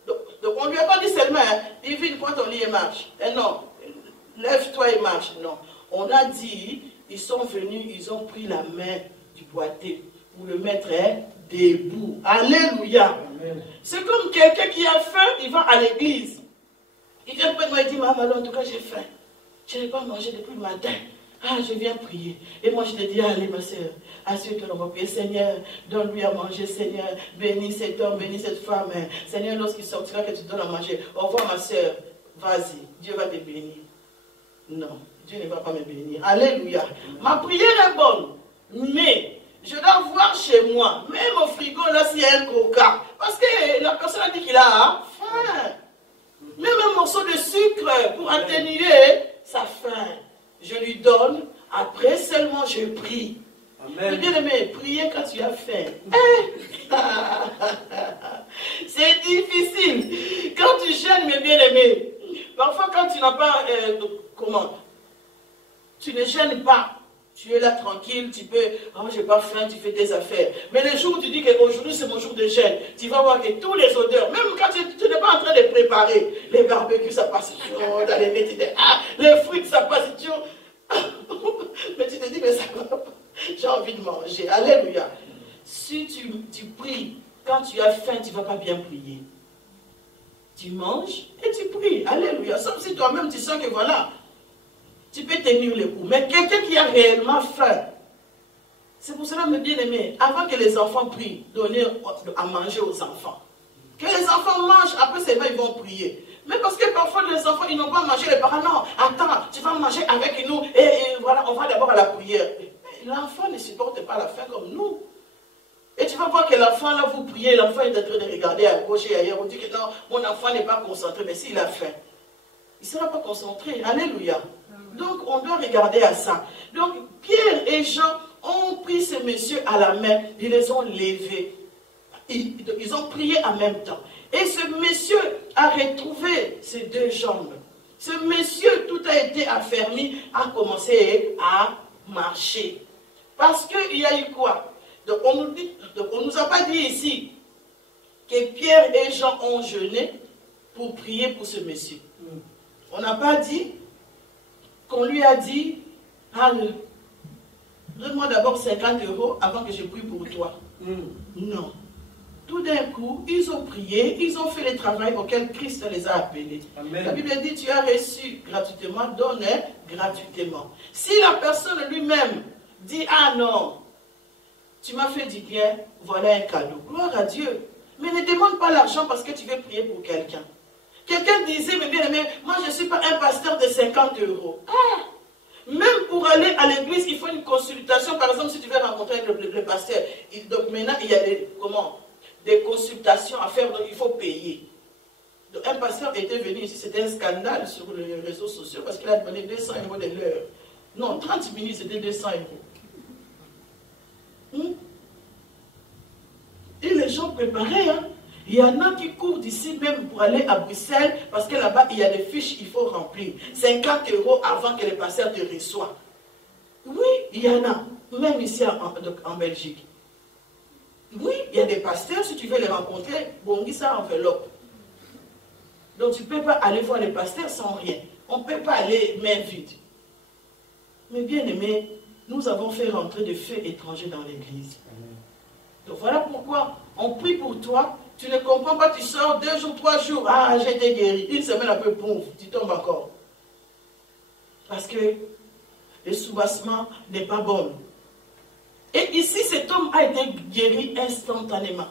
donc on ne lui a pas dit seulement, Divine, prends ton lit et marche. Et non, lève-toi et marche. Non, on a dit, ils sont venus, ils ont pris la main du boiteux pour le mettre debout. Alléluia. C'est comme quelqu'un qui a faim, il va à l'église. Il vient près de moi et dit, maman, en tout cas j'ai faim. Je n'ai pas mangé depuis le matin. Ah, je viens prier. Et moi, je te dis, allez, ma soeur, assure-toi, on va prier. Seigneur, donne-lui à manger. Seigneur, bénis cet homme, bénis cette femme. Seigneur, lorsqu'il sortira, que tu donnes à manger. Au revoir, ma soeur. Vas-y, Dieu va te bénir. Non, Dieu ne va pas me bénir. Alléluia. Ma prière est bonne, mais je dois voir chez moi, même au frigo, là, s'il y a un coca. Parce que la personne a dit qu'il a faim. Même un morceau de sucre pour atténuer sa faim. Je lui donne, après seulement je prie. Amen. Bien aimé, prier quand tu as faim. C'est difficile. Quand tu jeûnes, mes bien-aimés, parfois quand tu n'as pas, comment, tu ne jeûnes pas. Tu es là tranquille, tu peux, oh j'ai pas faim, tu fais tes affaires. Mais le jour où tu dis qu'aujourd'hui c'est mon jour de jeûne, tu vas voir que tous les odeurs, même quand tu n'es pas en train de préparer, les barbecues ça passe chaud, dans les métiers, les fruits ça passe chaud. Mais tu te dis, mais ça va pas, j'ai envie de manger. Alléluia. Si tu pries, quand tu as faim, tu ne vas pas bien prier. Tu manges et tu pries. Alléluia. Sauf si toi-même tu sens que voilà, tu peux tenir le coup. Mais quelqu'un qui a réellement faim, c'est pour cela, mes bien-aimés, avant que les enfants prient, donner à manger aux enfants. Que les enfants mangent, après seulement ils vont prier. Mais parce que parfois les enfants, ils n'ont pas mangé, les parents, non, attends, tu vas manger avec nous, et voilà, on va d'abord à la prière. L'enfant ne supporte pas la faim comme nous. Et tu vas voir que l'enfant, là, vous priez, l'enfant est en train de regarder à gauche et ailleurs, on dit que non, mon enfant n'est pas concentré, mais s'il a faim, il ne sera pas concentré. Alléluia. Donc, on doit regarder à ça. Donc, Pierre et Jean ont pris ce monsieur à la main, ils les ont levés. Ils ont prié en même temps. Et ce monsieur a retrouvé ses deux jambes. Ce monsieur, tout a été affermi, a commencé à marcher. Parce qu'il y a eu quoi? Donc, on ne nous a pas dit ici que Pierre et Jean ont jeûné pour prier pour ce monsieur. On n'a pas dit qu'on lui a dit, donne-moi d'abord 50 € avant que je prie pour toi. Non. Tout d'un coup, ils ont prié, ils ont fait le travail auquel Christ les a appelés. Amen. La Bible dit, tu as reçu gratuitement, donne gratuitement. Si la personne lui-même dit, ah non, tu m'as fait du bien, voilà un cadeau. Gloire à Dieu. Mais ne demande pas l'argent parce que tu veux prier pour quelqu'un. Quelqu'un disait, mais bien aimé, moi je ne suis pas un pasteur de 50 €. Même pour aller à l'église, il faut une consultation. Par exemple, si tu veux rencontrer le pasteur, donc maintenant il y a des consultations à faire, donc il faut payer. Donc, un pasteur était venu ici, c'était un scandale sur les réseaux sociaux parce qu'il a demandé 200 € de l'heure. Non, 30 minutes, c'était 200 €. Et les gens préparaient, hein. Il y en a qui courent d'ici même pour aller à Bruxelles parce que là-bas, il y a des fiches qu'il faut remplir. 50 € avant que le pasteur te reçoive. Oui, il y en a, même ici en Belgique. Oui, il y a des pasteurs, si tu veux les rencontrer, bon, ils ça enveloppe. Donc tu ne peux pas aller voir les pasteurs sans rien. On ne peut pas aller main vide. Mais bien aimé, nous avons fait rentrer des feux étrangers dans l'église. Donc voilà pourquoi on prie pour toi. Tu ne comprends pas, tu sors 2 jours, 3 jours. Ah, j'ai été guéri. Une semaine un peu pouf, tu tombes encore. Parce que le soubassement n'est pas bon. Et ici, cet homme a été guéri instantanément.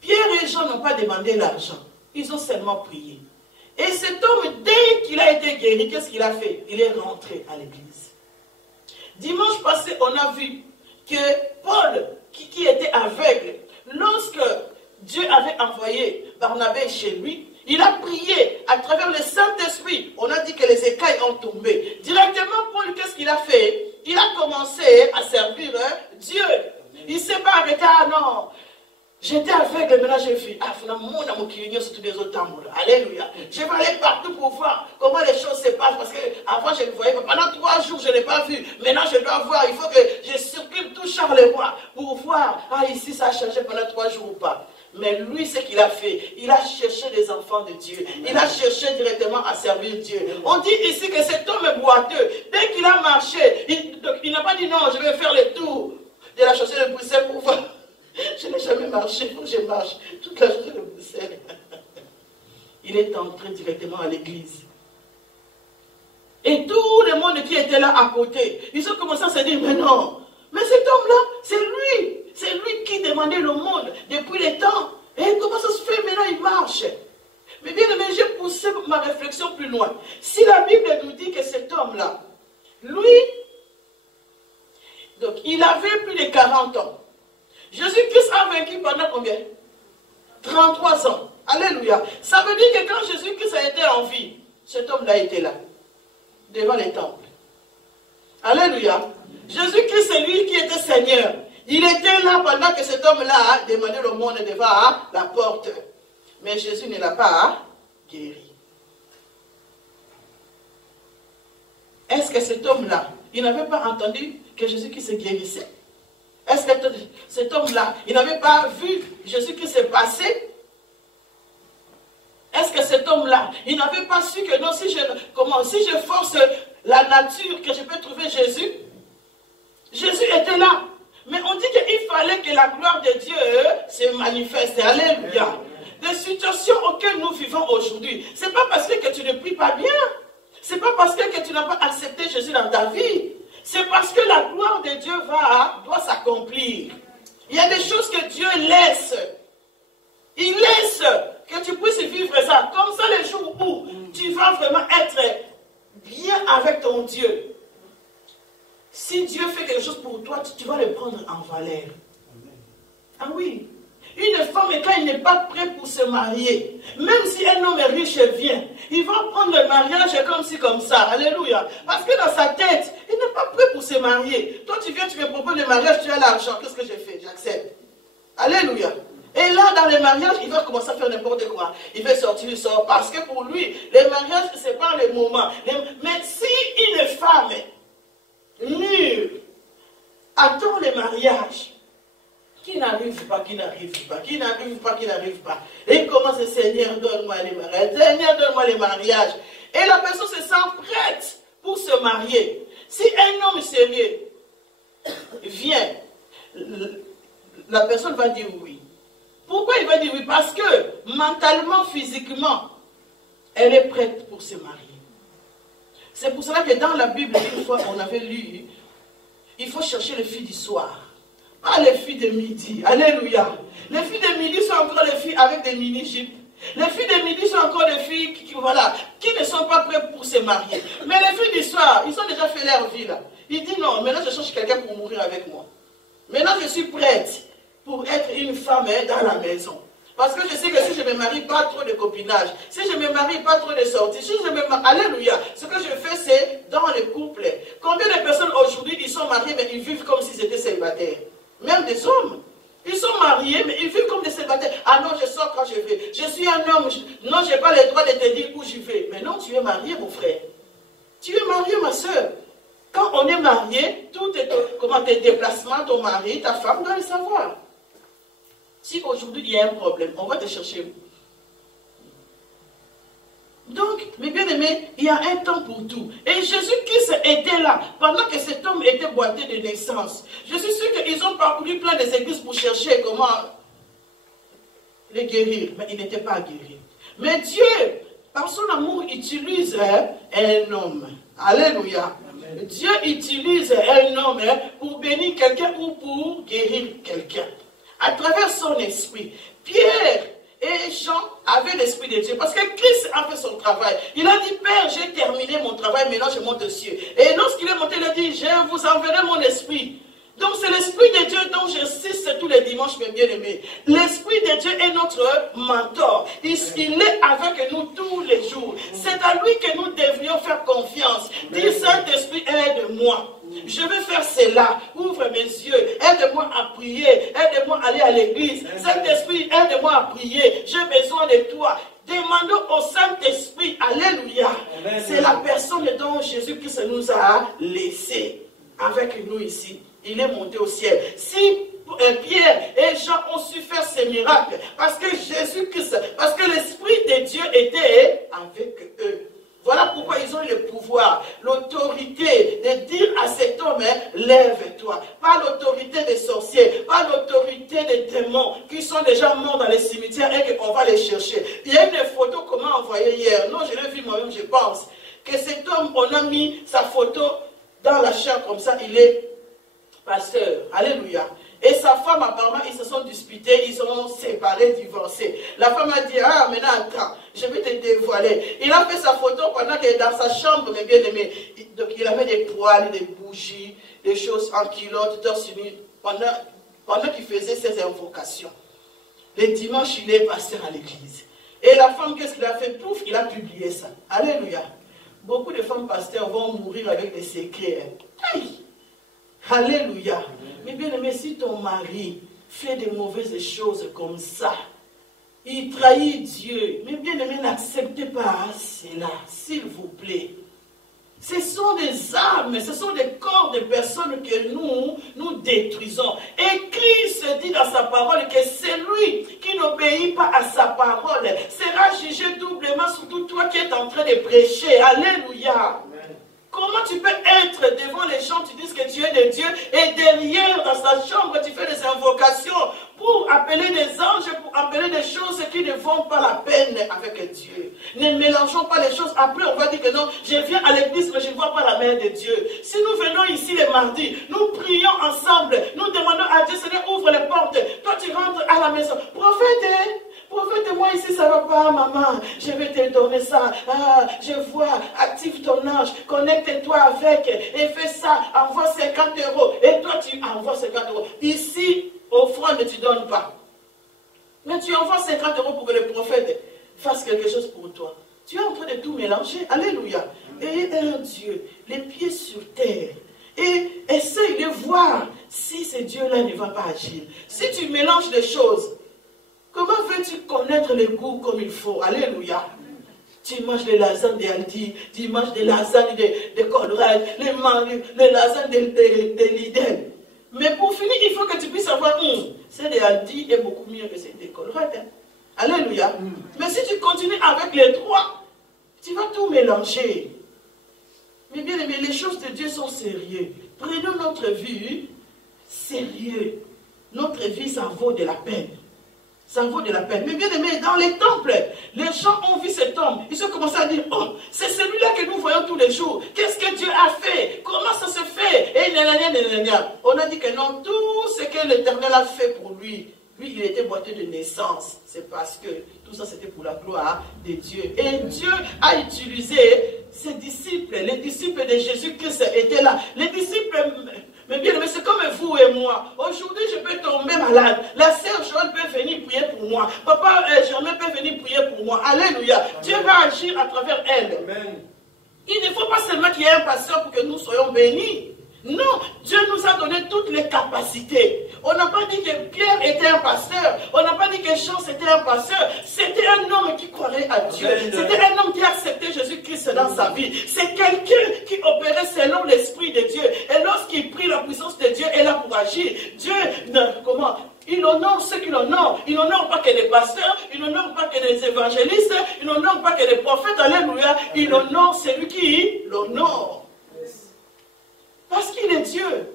Pierre et Jean n'ont pas demandé l'argent. Ils ont seulement prié. Et cet homme, dès qu'il a été guéri, qu'est-ce qu'il a fait? Il est rentré à l'église. Dimanche passé, on a vu que Paul, qui était aveugle, lorsque Dieu avait envoyé Barnabé chez lui, il a prié à travers le Saint-Esprit. On a dit que les écailles ont tombé. Directement, Paul, qu'est-ce qu'il a fait? Il a commencé à servir Dieu. Il ne s'est pas arrêté. Ah non, j'étais aveugle, maintenant j'ai vu. Ah, finalement, mon clignot sur tous les autres temps. Alléluia. Je vais aller partout pour voir comment les choses se passent. Parce qu'avant, je ne voyais pas. Pendant 3 jours, je ne l'ai pas vu. Maintenant, je dois voir. Il faut que je circule tout Charleroi pour voir. Ah, ici, ça a changé pendant 3 jours ou pas. Mais lui, ce qu'il a fait, il a cherché les enfants de Dieu. Il a cherché directement à servir Dieu. On dit ici que cet homme est boiteux. Dès qu'il a marché, il n'a pas dit non, je vais faire le tour de la chaussée de Bruxelles pour voir. Je n'ai jamais marché, il faut que je marche toute la chaussée de Bruxelles. Il est entré directement à l'église. Et tout le monde monde qui était là à côté. Ils ont commencé à se dire, mais non, mais cet homme-là, c'est lui qui demandait le monde depuis les temps. Et comment ça se fait maintenant, il marche? Mais bien aimé, j'ai poussé ma réflexion plus loin. Si la Bible nous dit que cet homme-là, lui, donc il avait plus de 40 ans. Jésus-Christ a vaincu pendant combien? 33 ans. Alléluia. Ça veut dire que quand Jésus-Christ a été en vie, cet homme-là était là, devant les temples. Alléluia. Jésus-Christ, c'est lui qui était Seigneur. Il était là pendant que cet homme-là a demandé le monde devant la porte. Mais Jésus ne l'a pas guéri. Est-ce que cet homme-là, il n'avait pas entendu que Jésus-Christ se guérissait? Est-ce que cet homme-là, il n'avait pas vu Jésus-Christ se passer? Est-ce que cet homme-là, il n'avait pas su que non, si je force la nature, que je peux trouver Jésus? Jésus était là. Mais on dit qu'il fallait que la gloire de Dieu se manifeste. Alléluia. Des situations auxquelles nous vivons aujourd'hui, ce n'est pas parce que tu ne pries pas bien. Ce n'est pas parce que tu n'as pas accepté Jésus dans ta vie. C'est parce que la gloire de Dieu doit s'accomplir. Il y a des choses que Dieu laisse. Il laisse que tu puisses vivre ça. Comme ça, les jours où tu vas vraiment être bien avec ton Dieu. Si Dieu fait quelque chose pour toi, tu vas le prendre en valeur. Ah oui. Une femme, quand il n'est pas prêt pour se marier, même si un homme riche vient, il va prendre le mariage comme ci, comme ça. Alléluia. Parce que dans sa tête, il n'est pas prêt pour se marier. Toi, tu viens, tu me proposes le mariage, tu as l'argent. Qu'est-ce que j'ai fait? J'accepte. Alléluia. Et là, dans les mariages, il va commencer à faire n'importe quoi. Il va sortir, il sort. Parce que pour lui, les mariages, ce n'est pas le moment. Mais si une femme mûre attend le mariage, qui n'arrive pas, qui n'arrive pas, qui n'arrive pas, qui n'arrive pas. Et il commence à Seigneur, donne-moi les mariages. Seigneur, donne-moi les mariages. Et la personne se sent prête pour se marier. Si un homme sérieux vient, la personne va dire oui. Pourquoi il va dire oui? Parce que mentalement, physiquement, elle est prête pour se marier. C'est pour cela que dans la Bible, une fois, on avait lu, il faut chercher les filles du soir. Pas les filles de midi. Alléluia. Les filles de midi sont encore les filles avec des mini-jupes. Les filles de midi sont encore des filles qui ne sont pas prêtes pour se marier. Mais les filles du soir, ils ont déjà fait leur vie là. Ils disent non, maintenant je cherche quelqu'un pour mourir avec moi. Maintenant je suis prête pour être une femme dans la maison. Parce que je sais que si je ne me marie pas trop de copinage, si je ne me marie pas trop de sorties, si je me marie, alléluia, ce que je fais c'est dans les couples. Combien de personnes aujourd'hui ils sont mariés mais ils vivent comme s'ils étaient célibataires? Même des hommes. Ils sont mariés, mais ils vivent comme des célibataires. Ah non, je sors quand je veux. Je suis un homme. Non, je n'ai pas le droit de te dire où je vais. Mais non, tu es marié, mon frère. Tu es marié, ma soeur. Quand on est marié, tout est comment tes déplacements, ton mari, ta femme doit le savoir. Si aujourd'hui il y a un problème, on va te chercher où? Donc, mes bien-aimés, il y a un temps pour tout. Et Jésus-Christ était là, pendant que cet homme était boité de naissance. Je suis sûr qu'ils ont parcouru plein des églises pour chercher comment les guérir. Mais il n'était pas guéri. Mais Dieu, par son amour, utilise un homme. Alléluia. Amen. Dieu utilise un homme pour bénir quelqu'un ou pour guérir quelqu'un. À travers son esprit. Pierre et Jean avaient l'esprit de Dieu. Parce que Christ a fait son travail. Il a dit, Père, j'ai terminé mon travail, maintenant je monte aux cieux. Et lorsqu'il est monté, il a dit, je vous enverrai mon esprit. Donc c'est l'esprit de Dieu dont j'insiste tous les dimanches, mes bien-aimés. L'esprit de Dieu est notre mentor. Il est avec nous tous les jours. C'est à lui que nous devrions faire confiance. Dis, Saint-Esprit, aide-moi. Je vais faire cela. Ouvre mes yeux. Aide-moi à prier. Aide-moi à aller à l'église. Saint-Esprit, aide-moi à prier. J'ai besoin de toi. Demandons au Saint-Esprit. Alléluia. C'est la personne dont Jésus-Christ nous a laissé avec nous ici. Il est monté au ciel. Si Pierre et Jean ont su faire ces miracles, parce que Jésus-Christ, parce que l'Esprit de Dieu était avec eux. Voilà pourquoi ils ont eu le pouvoir, l'autorité de dire à cet homme, lève-toi. Pas l'autorité des sorciers, pas l'autorité des démons qui sont déjà morts dans les cimetières et qu'on va les chercher. Il y a une photo qu'on m'a envoyée hier. Non, je l'ai vu moi-même, je pense. que cet homme, on a mis sa photo dans la chair comme ça, il est pasteur. Alléluia. Et sa femme, apparemment, ils se sont disputés, ils sont séparés, divorcés. La femme a dit, ah, maintenant, attends, je vais te dévoiler. Il a fait sa photo pendant qu'il est dans sa chambre, mes bien-aimés. Donc, il avait des poils, des bougies, des choses en culotte, torse nu, pendant qu'il faisait ses invocations. Les dimanches, il est pasteur à l'église. Et la femme, qu'est-ce qu'il a fait? Pouf, il a publié ça. Alléluia. Beaucoup de femmes pasteurs vont mourir avec des secrets. Aïe. Alléluia. Mais bien aimé, si ton mari fait des mauvaises choses comme ça, il trahit Dieu, mais bien aimé, n'acceptez pas cela, s'il vous plaît. Ce sont des âmes, ce sont des corps de personnes que nous détruisons. Et Christ dit dans sa parole que celui qui n'obéit pas à sa parole sera jugé doublement, surtout toi qui es en train de prêcher. Alléluia. Comment tu peux être devant les gens, tu dis que tu es de Dieu, et derrière, dans sa chambre, tu fais des invocations pour appeler des anges, pour appeler des choses qui ne vont pas la peine avec Dieu. Ne mélangeons pas les choses. Après, on va dire que non, je viens à l'église, mais je ne vois pas la main de Dieu. Si nous venons ici les mardis, nous prions ensemble, nous demandons à Dieu, Seigneur, ouvre les portes. Toi, tu rentres à la maison. Prophète, moi ici, ça ne va pas, maman. Je vais te donner ça. Ah, je vois, active ton ange, connecte-toi avec et fais ça, envoie 50 €. Et toi, tu envoies 50 €. Ici, offrande, tu ne donnes pas. Mais tu envoies 50 € pour que le prophète fasse quelque chose pour toi. Tu es en train de tout mélanger. Alléluia. Et un Dieu, les pieds sur terre. Et essaye de voir si ce Dieu-là ne va pas agir. Si tu mélanges les choses, comment veux-tu connaître les goûts comme il faut? Alléluia. Tu manges les lasagnes d'Aldi, tu manges des lasagnes de Colruyt, les lasagnes de Lidl. Mais pour finir, il faut que tu puisses savoir, c'est de Aldi est beaucoup mieux que c'est de Colruyt. Hein. Alléluia. Mais si tu continues avec les trois, tu vas tout mélanger. Mais bien aimé, les choses de Dieu sont sérieuses. Prenons notre vie sérieux. Notre vie, ça vaut de la peine. Ça vaut de la peine. Mais bien aimé, dans les temples, les gens ont vu cet homme. Ils ont commencé à dire, oh, c'est celui-là que nous voyons tous les jours. Qu'est-ce que Dieu a fait? Comment ça se fait? Et on a dit que non, tout ce que l'Éternel a fait pour lui, lui, il était boiteux de naissance. C'est parce que tout ça, c'était pour la gloire de Dieu. Et Dieu a utilisé ses disciples. Les disciples de Jésus-Christ étaient là. Les disciples... Mais bien, mais c'est comme vous et moi. Aujourd'hui, je peux tomber malade. La sœur Joël peut venir prier pour moi. Papa Germain peut venir prier pour moi. Alléluia. Amen. Dieu va agir à travers elle. Amen. Il ne faut pas seulement qu'il y ait un pasteur pour que nous soyons bénis. Non, Dieu nous a donné toutes les capacités. On n'a pas dit que Pierre était un pasteur. On n'a pas dit que Jean était un pasteur. C'était un homme qui croyait à Dieu. C'était un homme qui acceptait Jésus-Christ dans sa vie. C'est quelqu'un qui opérait selon l'Esprit de Dieu. Et lorsqu'il prie, la puissance de Dieu est là pour agir. Dieu, comment? Il honore ceux qui l'honorent. Il n'honore pas que les pasteurs, il n'honore pas que les évangélistes, il n'honore pas que les prophètes. Alléluia. Il honore celui qui l'honore. Parce qu'il est Dieu.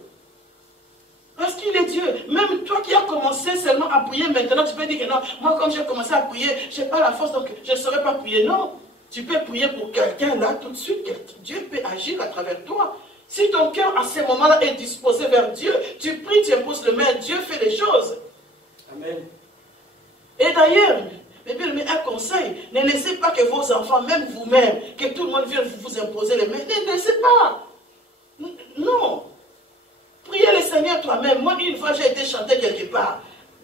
Parce qu'il est Dieu. Même toi qui as commencé seulement à prier maintenant, tu peux dire que non, moi comme j'ai commencé à prier, je n'ai pas la force, donc je ne saurais pas prier. Non, tu peux prier pour quelqu'un là tout de suite, Dieu peut agir à travers toi. Si ton cœur à ce moment-là est disposé vers Dieu, tu pries, tu imposes le main, Dieu fait les choses. Amen. Et d'ailleurs, mais un conseil, ne laissez pas que vos enfants, même vous-même, que tout le monde vienne vous imposer les mains, ne laissez pas. Non. Priez le Seigneur toi-même. Moi, une fois, j'ai été chanter quelque part,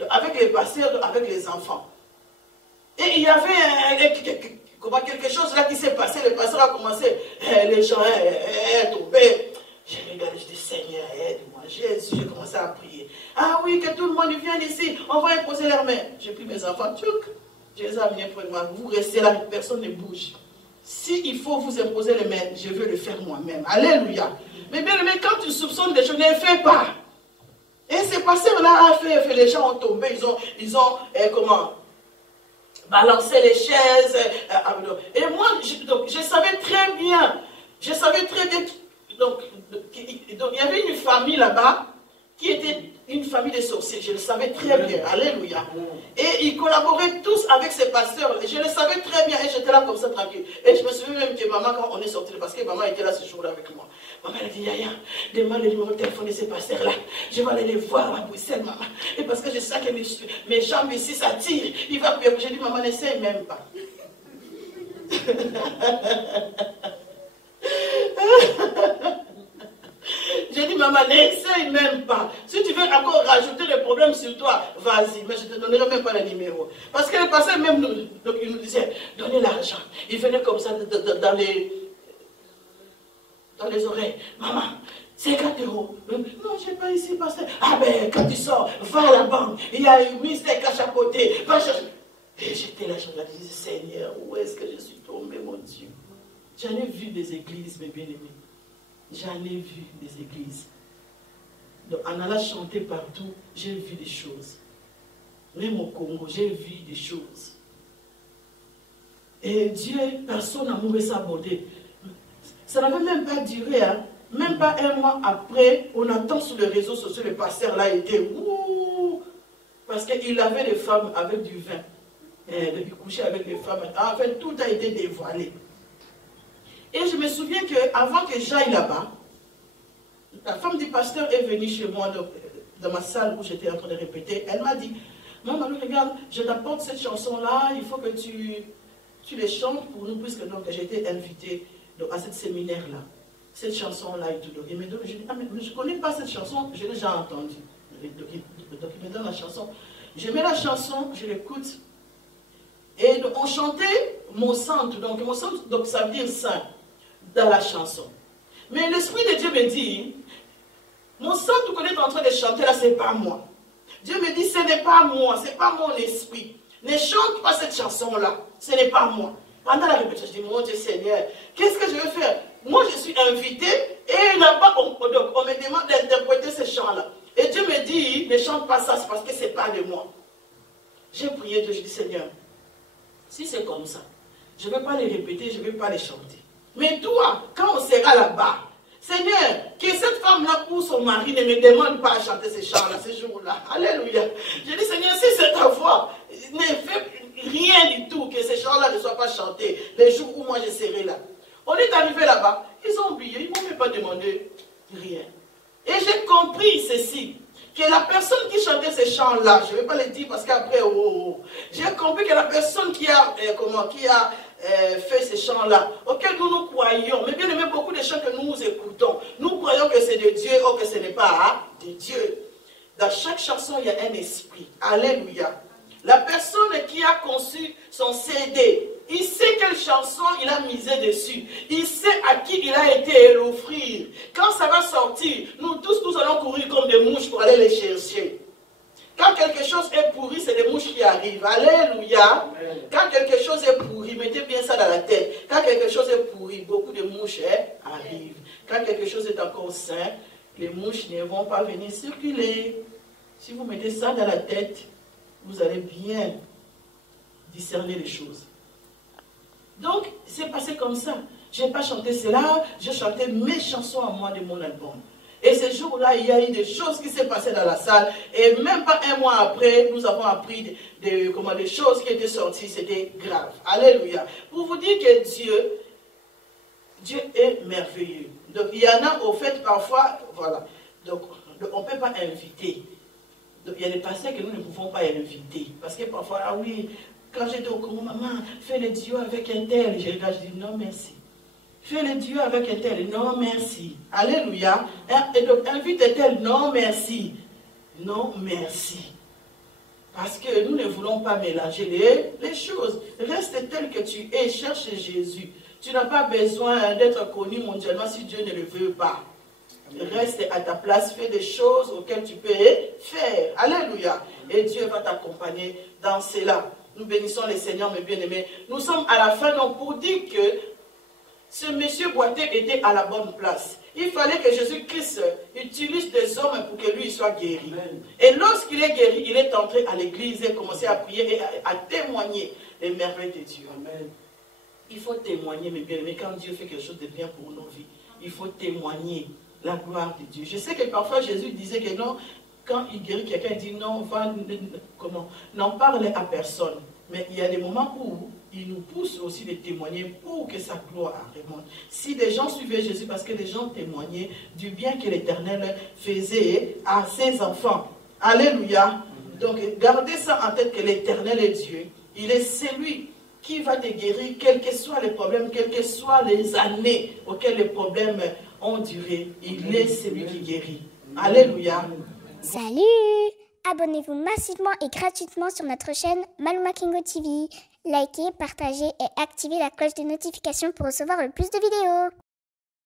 avec les pasteurs, avec les enfants. Et il y avait quelque chose là qui s'est passé. Le pasteur a commencé, les gens tombés. J'ai regardé, je dis, Seigneur, aide-moi, Jésus. J'ai commencé à prier. Ah oui, que tout le monde vienne ici, on va imposer leurs mains. J'ai pris mes enfants, je les ai amenés près de moi. Vous restez là, personne ne bouge. S'il faut vous imposer les mains, je veux le faire moi-même. Alléluia. Mais bien aimé, quand tu soupçonnes des choses, ne les fais pas. Et ces pasteurs-là a fait, les gens ont tombé, ils ont balancé les chaises. Et moi, je savais très bien, donc il y avait une famille là-bas qui était une famille de sorciers. Je le savais très bien. Alléluia. Et ils collaboraient tous avec ces pasteurs. Je le savais très bien et j'étais là comme ça tranquille. Et je me souviens même que maman, quand on est sorti, parce que maman était là ce jour-là avec moi, maman elle a dit, Yaya, demande le numéro de téléphone de ces pasteurs-là. Je vais aller les voir à Bruxelles, maman. Et parce que je sais que mes jambes ici, ça tire. Il va plus. J'ai dit, maman, n'essaye même pas. J'ai dit, maman, n'essaye même pas. Si tu veux encore rajouter des problèmes sur toi, vas-y, mais je ne te donnerai même pas le numéro. Parce que le pasteur même, donc, il nous disait, donnez l'argent. Il venait comme ça dans les oreilles. Maman, c'est 4 €. Non, je n'ai pas ici, pasteur. Ah ben, quand tu sors, va à la banque. Il y a une mystère cache à côté. Va chercher. Et j'étais là, je me disais, Seigneur, où est-ce que je suis tombé, mon Dieu? J'en ai vu des églises, mes bien-aimés. J'en ai vu des églises. Donc, en allant chanter partout, j'ai vu des choses. Même au Congo, j'ai vu des choses. Et Dieu, personne n'a mouru sa beauté. Ça n'avait même pas duré, hein. Même pas un mois après, on attend sur les réseaux sociaux, le pasteur là était ouh, parce qu'il avait des femmes avec du vin. Depuis coucher avec des femmes. En fait, tout a été dévoilé. Et je me souviens qu'avant que j'aille là-bas, la femme du pasteur est venue chez moi dans ma salle où j'étais en train de répéter. Elle m'a dit, maman, regarde, je t'apporte cette chanson-là, il faut que tu les chantes pour nous, puisque j'ai été invitée à cette séminaire-là. Cette chanson-là et tout. Donc, il me donne, je dis, ah, mais je ne connais pas cette chanson, je l'ai déjà entendue. Donc, il me donne la chanson. Je mets la chanson, je l'écoute. Et donc, on chantait mon centre, donc ça veut dire saint, dans la chanson. Mais l'Esprit de Dieu me dit, mon centre qu'on est en train de chanter là, ce n'est pas moi. Dieu me dit, ce n'est pas moi, ce n'est pas mon esprit. Ne chante pas cette chanson-là, ce n'est pas moi. Pendant la répétition, je dis, mon Dieu Seigneur, qu'est-ce que je vais faire? Moi, je suis invité et là-bas, on me demande d'interpréter ce chant-là. Et Dieu me dit, ne chante pas ça, c'est parce que ce n'est pas de moi. J'ai prié Dieu, je dis, Seigneur, si c'est comme ça, je ne vais pas les répéter, je ne vais pas les chanter. Mais toi, quand on sera là-bas, Seigneur, que cette femme-là ou son mari ne me demande pas à chanter ces chants-là, ces jours-là. Alléluia. Je dis, Seigneur, si c'est ta voix, ne fais rien du tout que ces chants-là ne soient pas chantés les jours où moi je serai là. On est arrivé là-bas, ils ont oublié, ils ne m'ont même pas demandé rien. Et j'ai compris ceci, que la personne qui chantait ces chants-là, je ne vais pas le dire parce qu'après, j'ai compris que la personne qui a fait ces chants-là, auxquels nous croyons, mais bien aimé beaucoup de chants que nous écoutons, nous croyons que c'est de Dieu ou que ce n'est pas de Dieu. Dans chaque chanson, il y a un esprit. Alléluia. La personne qui a conçu son CD, il sait quelle chanson il a misé dessus. Il sait à qui il a été l'offrir. Quand ça va sortir, nous tous, nous allons courir comme des mouches pour aller les chercher. Quand quelque chose est pourri, c'est des mouches qui arrivent. Alléluia. Amen. Quand quelque chose est pourri, mettez bien ça dans la tête. Quand quelque chose est pourri, beaucoup de mouches arrivent. Quand quelque chose est encore sain, les mouches ne vont pas venir circuler. Si vous mettez ça dans la tête, vous allez bien discerner les choses. Donc, c'est passé comme ça. Je n'ai pas chanté cela, j'ai chanté mes chansons à moi de mon album. Et ce jour-là, il y a eu des choses qui s'est passées dans la salle. Et même pas un mois après, nous avons appris des choses qui étaient sorties. C'était grave. Alléluia. Pour vous dire que Dieu est merveilleux. Donc, il y en a, au fait, parfois, voilà. Donc on ne peut pas inviter. Donc, il y a des pasteurs que nous ne pouvons pas inviter. Parce que parfois, ah oui, quand j'étais au Congo, maman, fais le duo avec un tel. Je regarde, je dis non, merci. Fais le duo avec un tel. Non, merci. Alléluia. Et donc, invite un tel. Non, merci. Non, merci. Parce que nous ne voulons pas mélanger les choses. Reste tel que tu es. Cherche Jésus. Tu n'as pas besoin d'être connu mondialement si Dieu ne le veut pas. Reste à ta place, fais des choses auxquelles tu peux faire. Alléluia. Et Dieu va t'accompagner dans cela. Nous bénissons les Seigneurs, mes bien-aimés. Nous sommes à la fin, donc pour dire que ce monsieur Boité était à la bonne place. Il fallait que Jésus-Christ utilise des hommes pour que lui soit guéri. Amen. Et lorsqu'il est guéri, il est entré à l'église et commencé à prier et à témoigner les merveilles de Dieu. Amen. Il faut témoigner, mes bien-aimés, quand Dieu fait quelque chose de bien pour nos vies. Il faut témoigner la gloire de Dieu. Je sais que parfois Jésus disait que non, quand il guérit quelqu'un, il dit non, n'en parle à personne. Mais il y a des moments où il nous pousse aussi de témoigner pour que sa gloire remonte. Si les gens suivaient Jésus, parce que les gens témoignaient du bien que l'Éternel faisait à ses enfants. Alléluia. Donc gardez ça en tête que l'Éternel est Dieu. Il est celui qui va te guérir, quels que soient les problèmes, quelles que soient les années auxquelles les problèmes ont duré. Il est celui qui guérit. Alléluia. Salut! Abonnez-vous massivement et gratuitement sur notre chaîne Maluma Kingo TV. Likez, partagez et activez la cloche de notification pour recevoir le plus de vidéos.